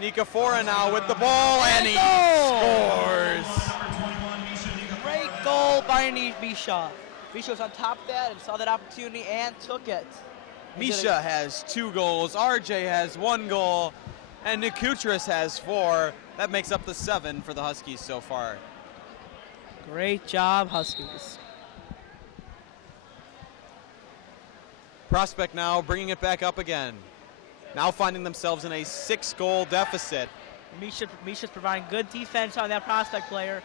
Nikiforov now with the ball, and he scores. Great goal by Misha. Misha was on top of that and saw that opportunity and took it. Misha has 2 goals, RJ has 1 goal, and Nick Kutris has 4. That makes up the 7 for the Huskies so far. Great job, Huskies. Prospect now bringing it back up again. Now finding themselves in a 6-goal deficit. Misha's providing good defense on that Prospect player.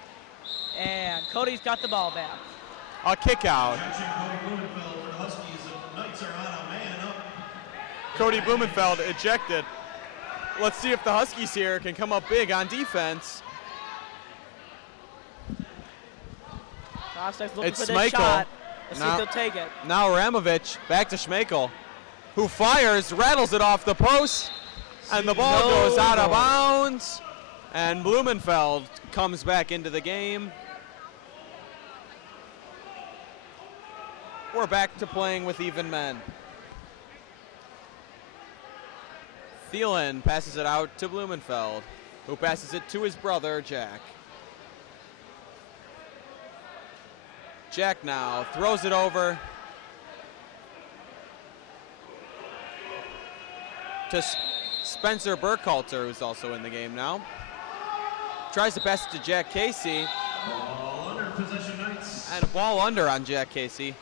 And Cody's got the ball back. A kick out. Cody Blumenfeld ejected. Let's see if the Huskies here can come up big on defense. Prospect's looking It's for this Schmeichel. shot. Let's see Now- if they'll take it. Now Ramovich back to Schmeichel, who fires, rattles it off the post, and the ball goes out of bounds. And Blumenfeld comes back into the game. We're back to playing with even men. Thielen passes it out to Blumenfeld, who passes it to his brother, Jack. Jack now throws it over to Spencer Burkhalter, who's also in the game now. Tries to pass it to Jack Casey. Ball under possession Knights. And a ball under on Jack Casey.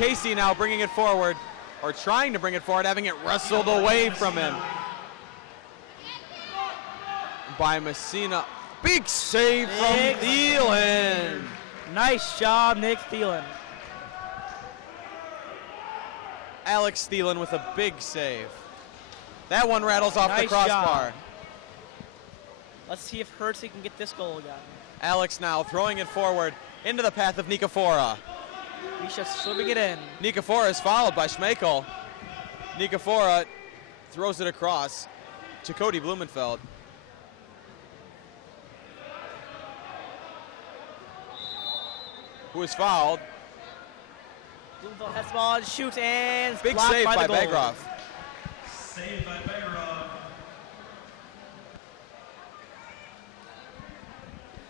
Casey now bringing it forward, or trying to bring it forward, having it wrestled away from him by Messina. Big save from Thielen. Nice job, Nick Thielen. Alex Thielen with a big save. That one rattles off the crossbar. Job. Let's see if Hersey can get this goal again. Alex now throwing it forward into the path of Nikafora. Misha swimming it in. Nikafora is followed by Schmeichel. Nikafora throws it across to Cody Blumenfeld. Who is fouled. Blumenfeld has the ball and shoots and big blocked save by the goal. Bagroff. Saved by Bagroff.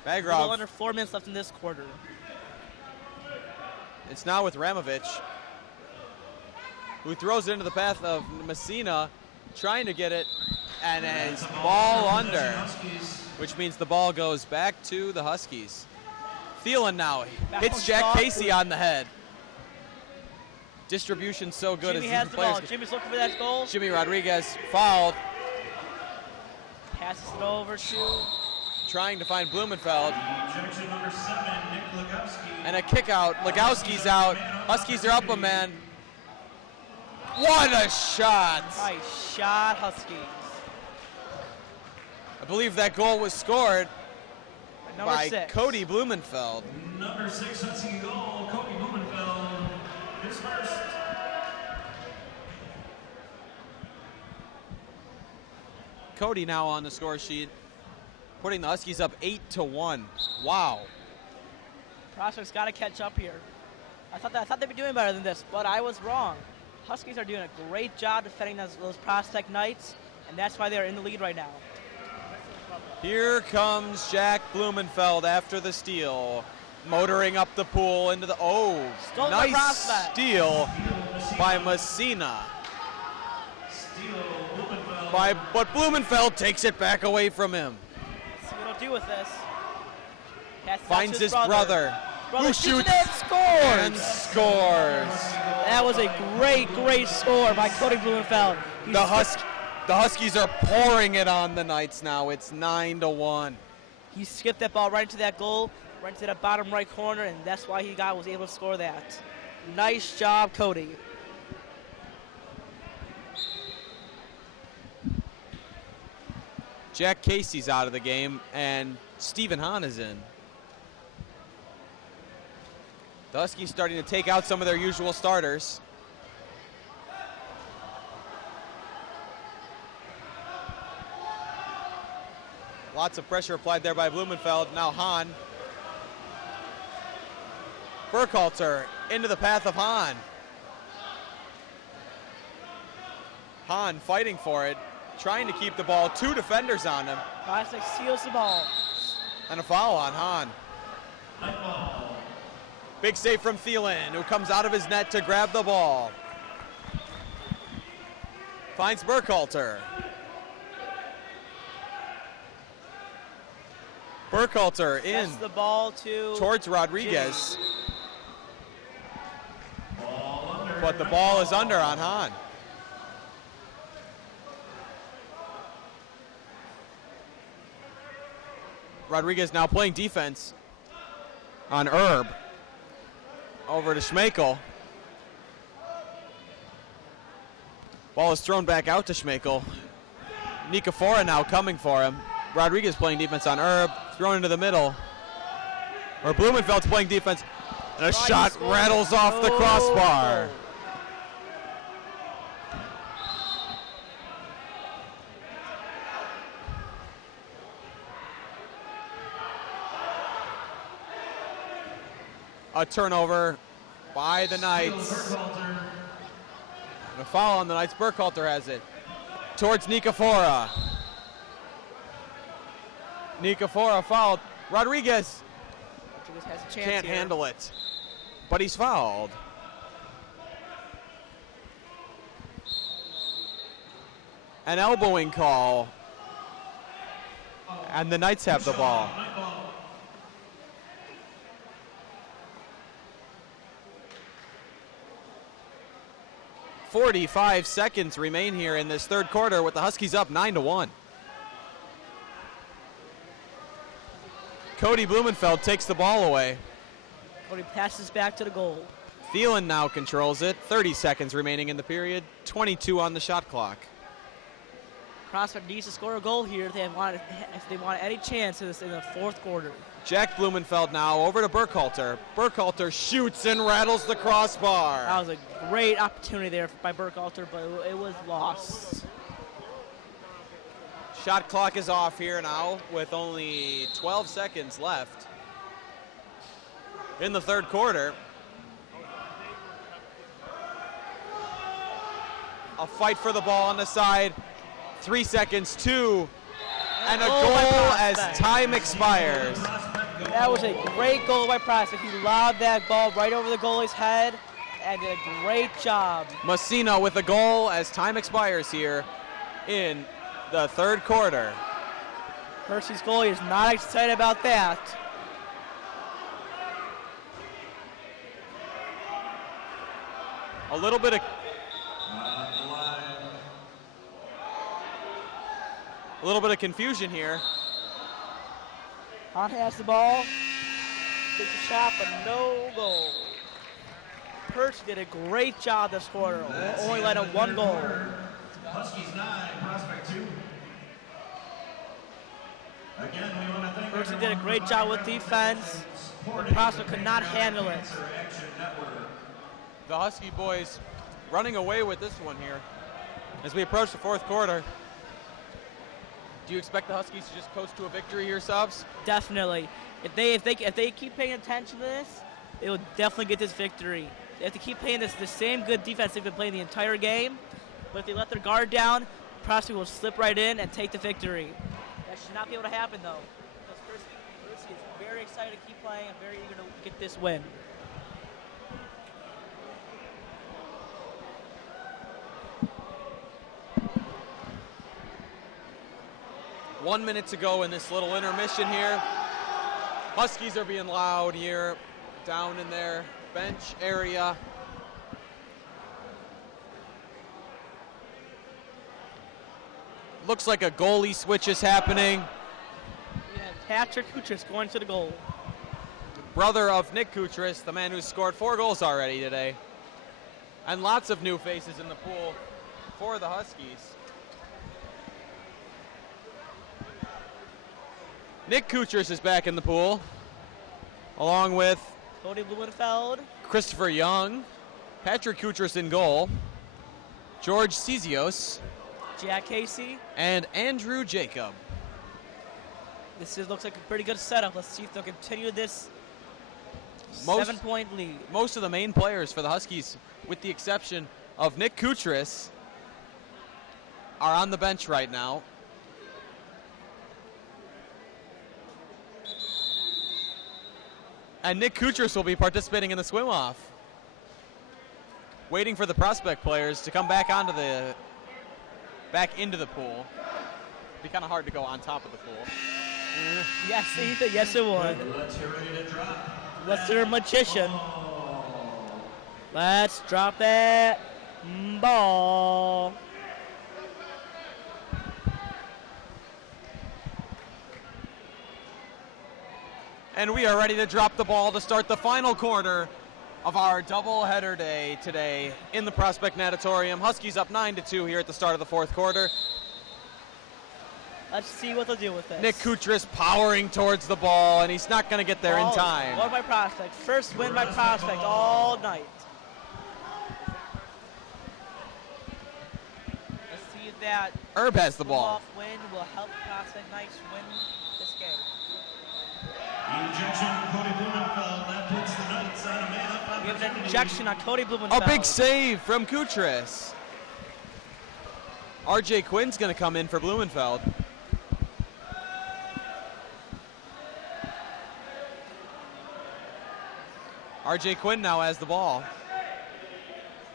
A little under 4 minutes left in this quarter. It's now with Ramovich, who throws it into the path of Messina, trying to get it, and it's ball under, which means the ball goes back to the Huskies. Thielen now hits Jack Casey on the head. Distribution so good. Jimmy as has the the players. ball. Jimmy's looking for that goal. Jimmy Rodriguez fouled. Passes it over to. Trying to find Blumenfeld. Ejection number 7, Nick Legowski. And a kick out. Legowski's out. Huskies are up a man. What a shot! Nice shot, Huskies. I believe that goal was scored by 6. Cody Blumenfeld. Number 6 Husky goal, Cody Blumenfeld. His first. Cody now on the score sheet, putting the Huskies up 8-1. Wow. Prospects got to catch up here. I thought they'd be doing better than this, but I was wrong. Huskies are doing a great job defending those Prospect Knights, and that's why they're in the lead right now. Here comes Jack Blumenfeld after the steal, motoring up the pool into the Stole nice by Prospect. steal by Messina. But Blumenfeld takes it back away from him. Let's see what he'll do with this. Passes Finds out to his brother, who shoots and and scores. That was a great score by Cody Blumenfeld. The Huskies are pouring it on the Knights now. It's 9-1. He skipped that ball right into that goal, right into that bottom right corner, and that's why he was able to score that. Nice job, Cody. Jack Casey's out of the game, and Stephen Hahn is in. The Huskies starting to take out some of their usual starters. Lots of pressure applied there by Blumenfeld. Now Hahn. Burkhalter into the path of Hahn. Hahn fighting for it, trying to keep the ball. 2 defenders on him. Prospect steals the ball. And a foul on Hahn. Big save from Thielen, who comes out of his net to grab the ball. Finds Burkhalter. Burkhalter in Sets the ball towards Rodriguez. But the ball is under on Hahn. Rodriguez now playing defense on Erb. Over to Schmeichel. Ball is thrown back out to Schmeichel. Nikafora now coming for him. Rodriguez playing defense on Erb. Thrown into the middle. Or Blumenfeld's playing defense. And a shot rattles off the crossbar. A turnover by the Knights. And a foul on the Knights. Burkhalter has it. Towards Nikafora. Nikafora fouled. Rodriguez has a chance can't here. handle it. But he's fouled. An elbowing call. And the Knights have the ball. 45 seconds remain here in this third quarter with the Huskies up 9-1. Cody Blumenfeld takes the ball away. Cody passes back to the goal. Thielen now controls it. 30 seconds remaining in the period. 22 on the shot clock. Prospect needs to score a goal here if they want any chance in the fourth quarter. Jack Blumenfeld now over to Burkhalter. Burkhalter shoots and rattles the crossbar. That was a great opportunity there by Burkhalter, but it was lost. Shot clock is off here now with only 12 seconds left in the third quarter. A fight for the ball on the side. 3 seconds, 2, and a goal as time expires. That was a great goal by Prospect. He lobbed that ball right over the goalie's head and did a great job. Messina with a goal as time expires here in the third quarter. Hersey's goalie is not excited about that. A little bit of confusion here. Hunt has the ball. Takes a shot, but no goal. Hersey did a great job this quarter. Only let up one goal. Huskies 9, Prospect 2. Again, we want to thank Hersey did a great job with defense. The Prospect could not handle it. The Husky boys running away with this one here as we approach the fourth quarter. Do you expect the Huskies to just coast to a victory here, Subs? Definitely. If they keep paying attention to this, they will definitely get this victory. They have to keep playing the same good defense they've been playing the entire game. But if they let their guard down, Prospect will slip right in and take the victory. That should not be able to happen, though. Because Hersey is very excited to keep playing and very eager to get this win. One minute to go in this little intermission here. Huskies are being loud here down in their bench area. Looks like a goalie switch is happening. We have Patrick Kutris going to the goal. Brother of Nick Kutris, the man who's scored 4 goals already today. And lots of new faces in the pool for the Huskies. Nick Kutris is back in the pool, along with Cody Blumenfeld, Christopher Young, Patrick Kutris in goal, George Cizios, Jack Casey, and Andrew Jacob. This looks like a pretty good setup. Let's see if they'll continue this 7-point lead. Most of the main players for the Huskies, with the exception of Nick Kutris, are on the bench right now. And Nick Kutris will be participating in the swim-off. Waiting for the Prospect players to come back into the pool. It'd be kind of hard to go on top of the pool. Yes, Ethan, yes it would. Let's get ready to drop. Let's do a magician. Let's drop that ball. And we are ready to drop the ball to start the final quarter of our doubleheader day today in the Prospect Natatorium. Huskies up 9-2 here at the start of the fourth quarter. Let's see what they'll do with this. Nick Kutris powering towards the ball, and he's not going to get there in time. Won by Prospect. First win by Prospect all night. Let's see if that Herb has the ball. off win will help Prospect Knights win this game. Ejection from Cody Blumenfeld. That puts the Knights on a man-up We have an opportunity. injection on Cody Blumenfeld. A big save from Kutris. RJ Quinn's going to come in for Blumenfeld. RJ Quinn now has the ball.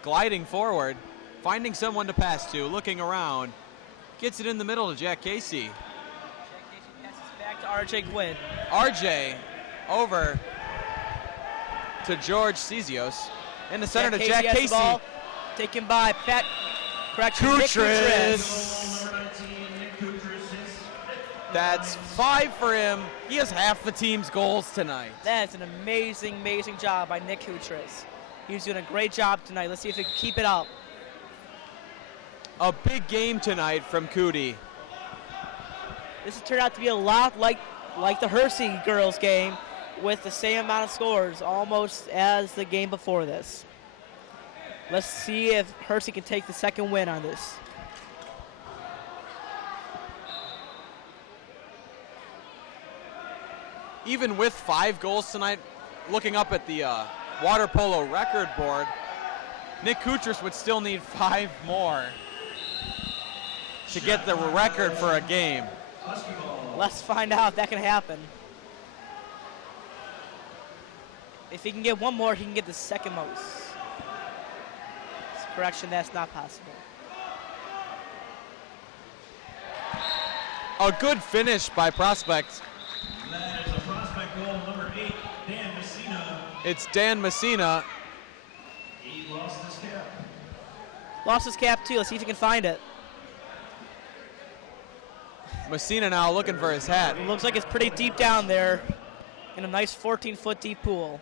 Gliding forward, finding someone to pass to, looking around. Gets it in the middle to Jack Casey. Jack Casey passes back to RJ Quinn. RJ over to George Cizios. In the center to Jack Casey. Taken by Pat. Correction, Nick Kutris. Number 19, Nick Kutris, his fifth. That's 5 for him. He has half the team's goals tonight. That's an amazing, amazing job by Nick Kutris. He's doing a great job tonight. Let's see if he can keep it up. A big game tonight from Cootie. This has turned out to be a lot like the Hersey girls game, with the same amount of scores, almost as the game before this. Let's see if Hersey can take the second win on this. Even with 5 goals tonight, looking up at the water polo record board, Nick Kutris would still need 5 more to get the record for a game. Let's find out if that can happen. If he can get one more, he can get the second most. Correction, that's not possible. A good finish by Prospect. That is a Prospect goal, number 8, Dan Messina. It's Dan Messina. He lost his cap. Lost his cap too. Let's see if he can find it. Messina now looking for his hat. It looks like it's pretty deep down there in a nice 14-foot deep pool.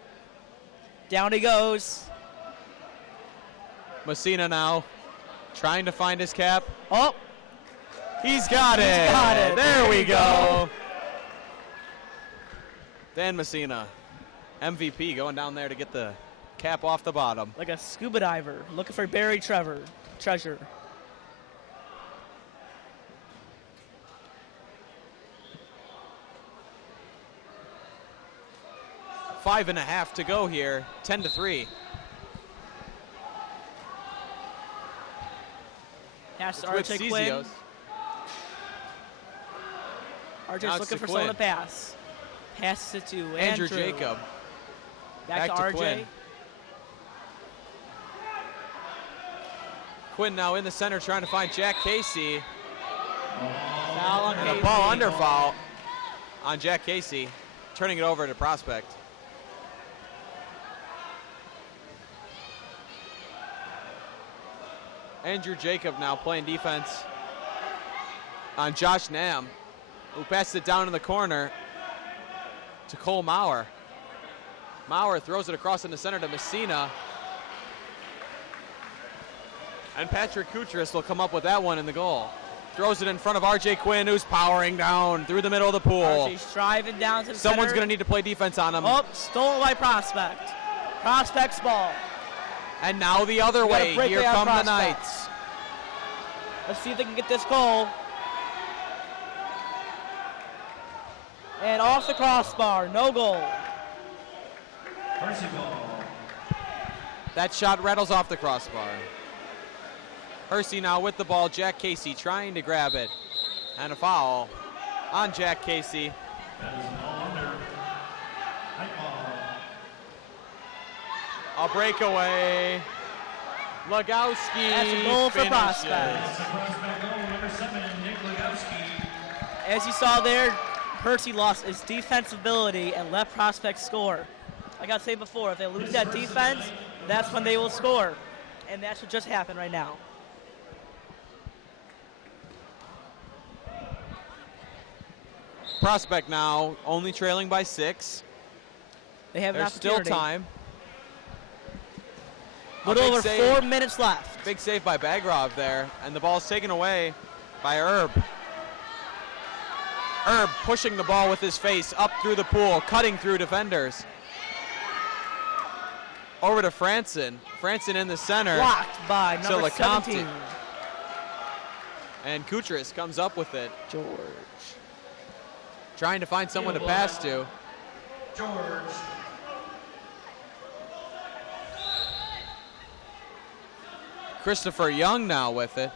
Down he goes. Messina now trying to find his cap. Oh, He's got it. got it. There we go. Dan Messina, MVP, going down there to get the cap off the bottom. like a scuba diver looking for buried treasure. Five and a half to go here, 10-3. Pass to With RJ Quinn. Cezios. Now RJ's it's looking to for someone Quinn. to pass. Passes it to Andrew Jacob. Back to RJ. Quinn. Quinn now in the center trying to find Jack Casey. Foul on And a Casey. ball under foul on Jack Casey, turning it over to Prospect. Andrew Jacob now playing defense on Josh Nam, who passed it down in the corner to Cole Maurer. Maurer throws it across in the center to Messina. And Patrick Kutris will come up with that one in the goal. Throws it in front of RJ Quinn, who's powering down through the middle of the pool. RJ's driving down to the Someone's center. going to need to play defense on him. Oh, stolen by Prospect. Prospect's ball. And now the other We got a way. breakaway Here on come the Prospect. Knights. Let's see if they can get this goal. And off the crossbar, no goal. Hersey ball. That shot rattles off the crossbar. Hersey now with the ball. Jack Casey trying to grab it. And a foul on Jack Casey. That is an all under. Night ball. A breakaway. Legowski That's a goal for finishes. Prospect. That's a Prospect goal, number 7, Nick Legowski. As you saw there, Hersey lost his defensive ability and let Prospect score. Like I said before, if they lose that defense, that's when they will score. And that's what just happened right now. Prospect now only trailing by 6. They have There's an still opportunity. time. A little big over save. 4 minutes left. Big save by Bagrov there, and the ball's taken away by Herb. Herb pushing the ball with his face up through the pool, cutting through defenders. Over to Franson. Franson in the center. Blocked by number LeCompte. 17. And Kutris comes up with it, George. trying to find someone to pass to. George. Christopher Young now with it.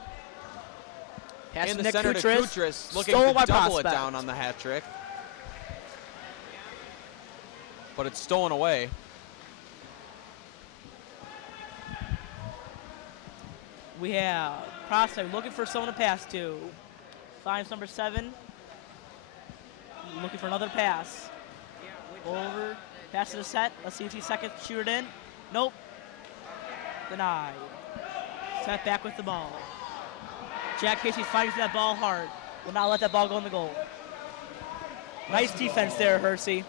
Pass In to the Nick center Kutris. to Kutris, looking Stolen by to double it Prospect. down on the hat trick. But it's stolen away. We have Prospect looking for someone to pass to. Finds number 7. Looking for another pass. Over. Pass to the set. Let's see if he's second. Shoot it in. Nope. Denied. Set back with the ball. Jack Casey fighting for that ball hard. Will not let that ball go in the goal. Nice defense there, Hersey.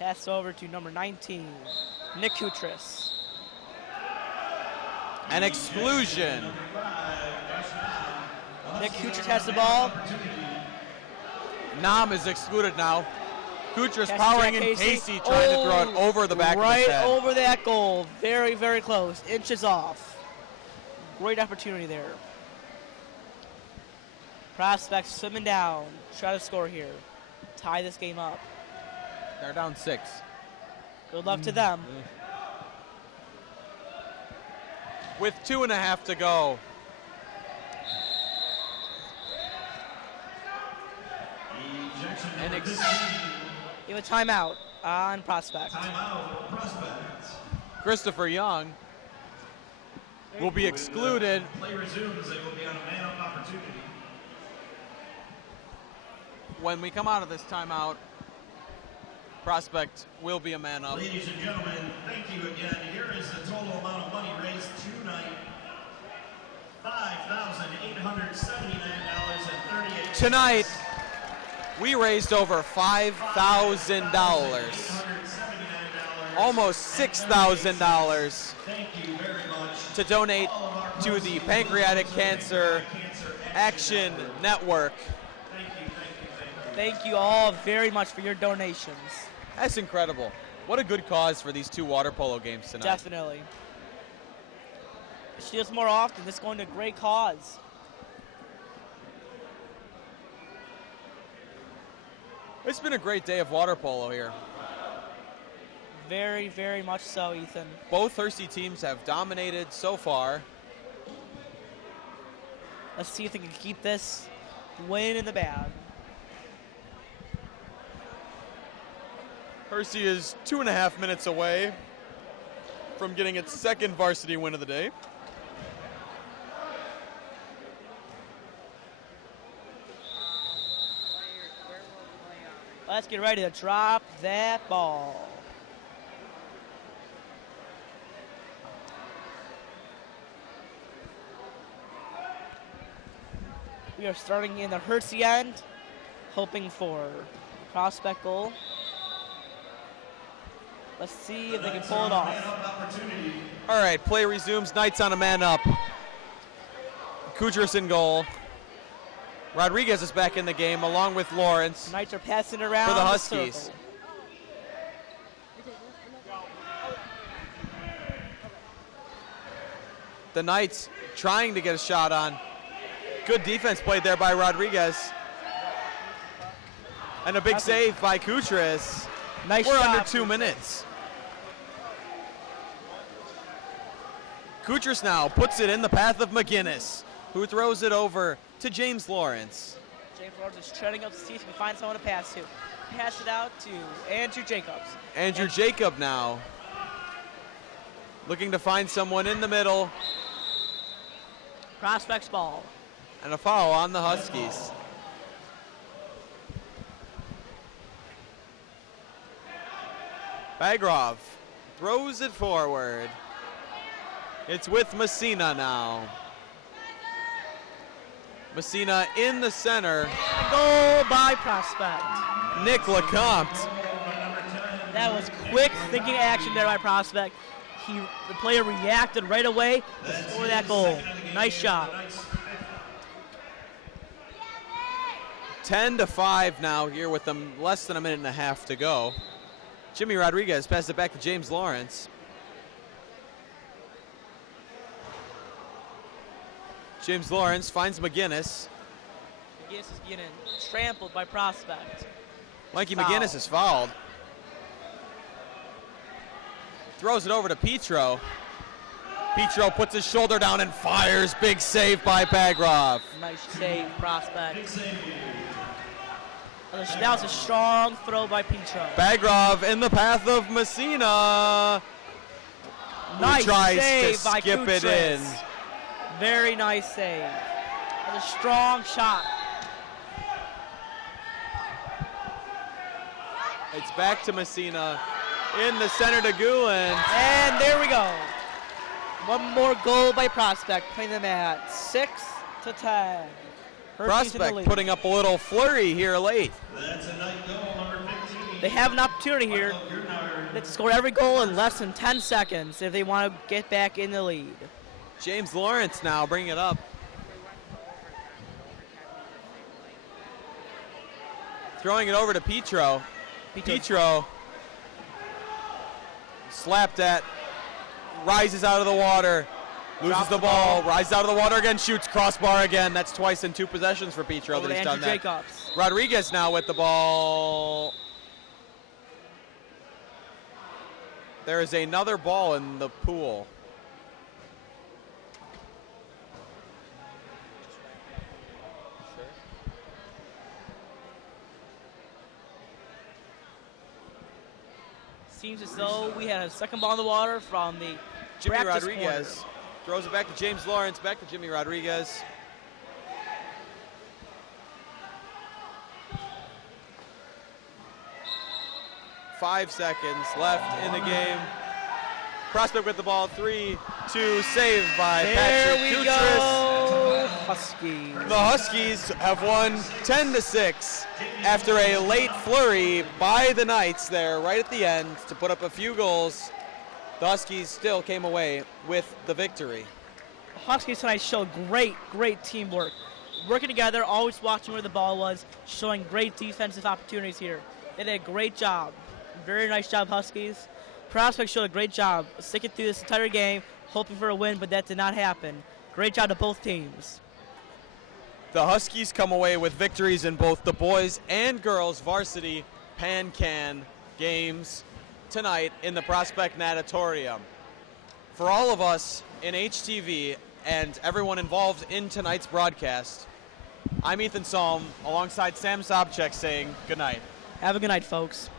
Pass over to number 19, Nick Kutris. An exclusion. Nick Kutris has the ball. Nam is excluded now. Kutris Pass to powering Jack in Casey. Casey trying to throw it over the back of his head. Right over that goal. Very, very close. Inches off. Great opportunity there. Prospects swimming down. Try to score here. Tie this game up. They're down 6. Good luck to them. With 2.5 to go. Give a timeout on Prospect. Timeout, Prospect. Christopher Young will be excluded. Play resumes. They will be on a man-up opportunity. When we come out of this timeout, Prospect will be a man up. Ladies and gentlemen, thank you again. Here is the total amount of money raised tonight. $5,879.38. Tonight, we raised over $5,000. Almost $6,000 Thank you very much. to donate to the Pancreatic Cancer Action Network. Thank you all very much for your donations. That's incredible. What a good cause for these 2 water polo games tonight. Definitely. See us more often. This is going to a great cause. It's been a great day of water polo here. Very, very much so, Ethan. Both Hersey teams have dominated so far. Let's see if they can keep this win in the bag. Hersey is 2.5 minutes away from getting its 2nd varsity win of the day. Let's get ready to drop that ball. We are starting in the Hersey end, hoping for Prospect goal. Let's see if they can pull it off. All right, play resumes. Knights on a man up. Kutris in goal. Rodriguez is back in the game along with Lawrence Knights are passing around for the the Huskies. circle. The Knights trying to get a shot on. Good defense played there by Rodriguez. And a big save by Kutris. Nice We're shot. under 2 minutes. Kutris now puts it in the path of McGinnis, who throws it over to James Lawrence. James Lawrence is treading up to see if he can find someone to pass to. Pass it out to Andrew Jacobs. Andrew Jacob now looking to find someone in the middle. Prospects ball. And a foul on the Huskies. Bagrov throws it forward. It's with Messina now. Messina in the center. Goal by Prospect. Nick Lecomte. That was quick thinking action there by Prospect. The player reacted right away to score that goal. Nice shot. 10-5 now here with them less than a minute and a half to go. Jimmy Rodriguez passes it back to James Lawrence. James Lawrence finds McGinnis. McGinnis is getting trampled by Prospect. Mikey Foul. McGinnis is fouled. Throws it over to Petro. Petro puts his shoulder down and fires. Big save by Bagrov. Nice save, Prospect. That was a strong throw by Petro. Bagrov in the path of Messina. Nice Who tries save to by skip it Kutris. in. Very nice save. That was a strong shot. It's back to Messina in the center to Gulen. And there we go. One more goal by Prospect, putting them at 6-10. Hersey's in the Prospect lead. putting up a little flurry here late. That's a night goal, number 15. They have an opportunity here to score every goal in less than 10 seconds if they want to get back in the lead. James Lawrence now bringing it up. Throwing it over to Petro. Petro slapped at, rises out of the water, loses the ball, rises out of the water again, shoots crossbar again. That's twice in 2 possessions for Petro Over that to he's done Andrew that. Jacobs. Rodriguez now with the ball. There is another ball in the pool. Seems as though we had a second ball in the water from the Jimmy practice Rodriguez corner. throws it back to James Lawrence, back to Jimmy Rodriguez. Five seconds left in the game. Prospect with the ball, 3-2, saved by There Patrick we Kutris. go, Huskies. The Huskies have won 10-6 after a late flurry by the Knights there right at the end to put up a few goals. The Huskies still came away with the victory. Huskies tonight showed great teamwork. Working together, always watching where the ball was, showing great defensive opportunities here. They did a great job. Very nice job, Huskies. Prospect showed a great job, sticking through this entire game, hoping for a win, but that did not happen. Great job to both teams. The Huskies come away with victories in both the boys and girls varsity Pan-Can games tonight in the Prospect Natatorium. For all of us in HTV and everyone involved in tonight's broadcast, I'm Ethan Salm alongside Sam Sobchak saying good night. Have a good night, folks.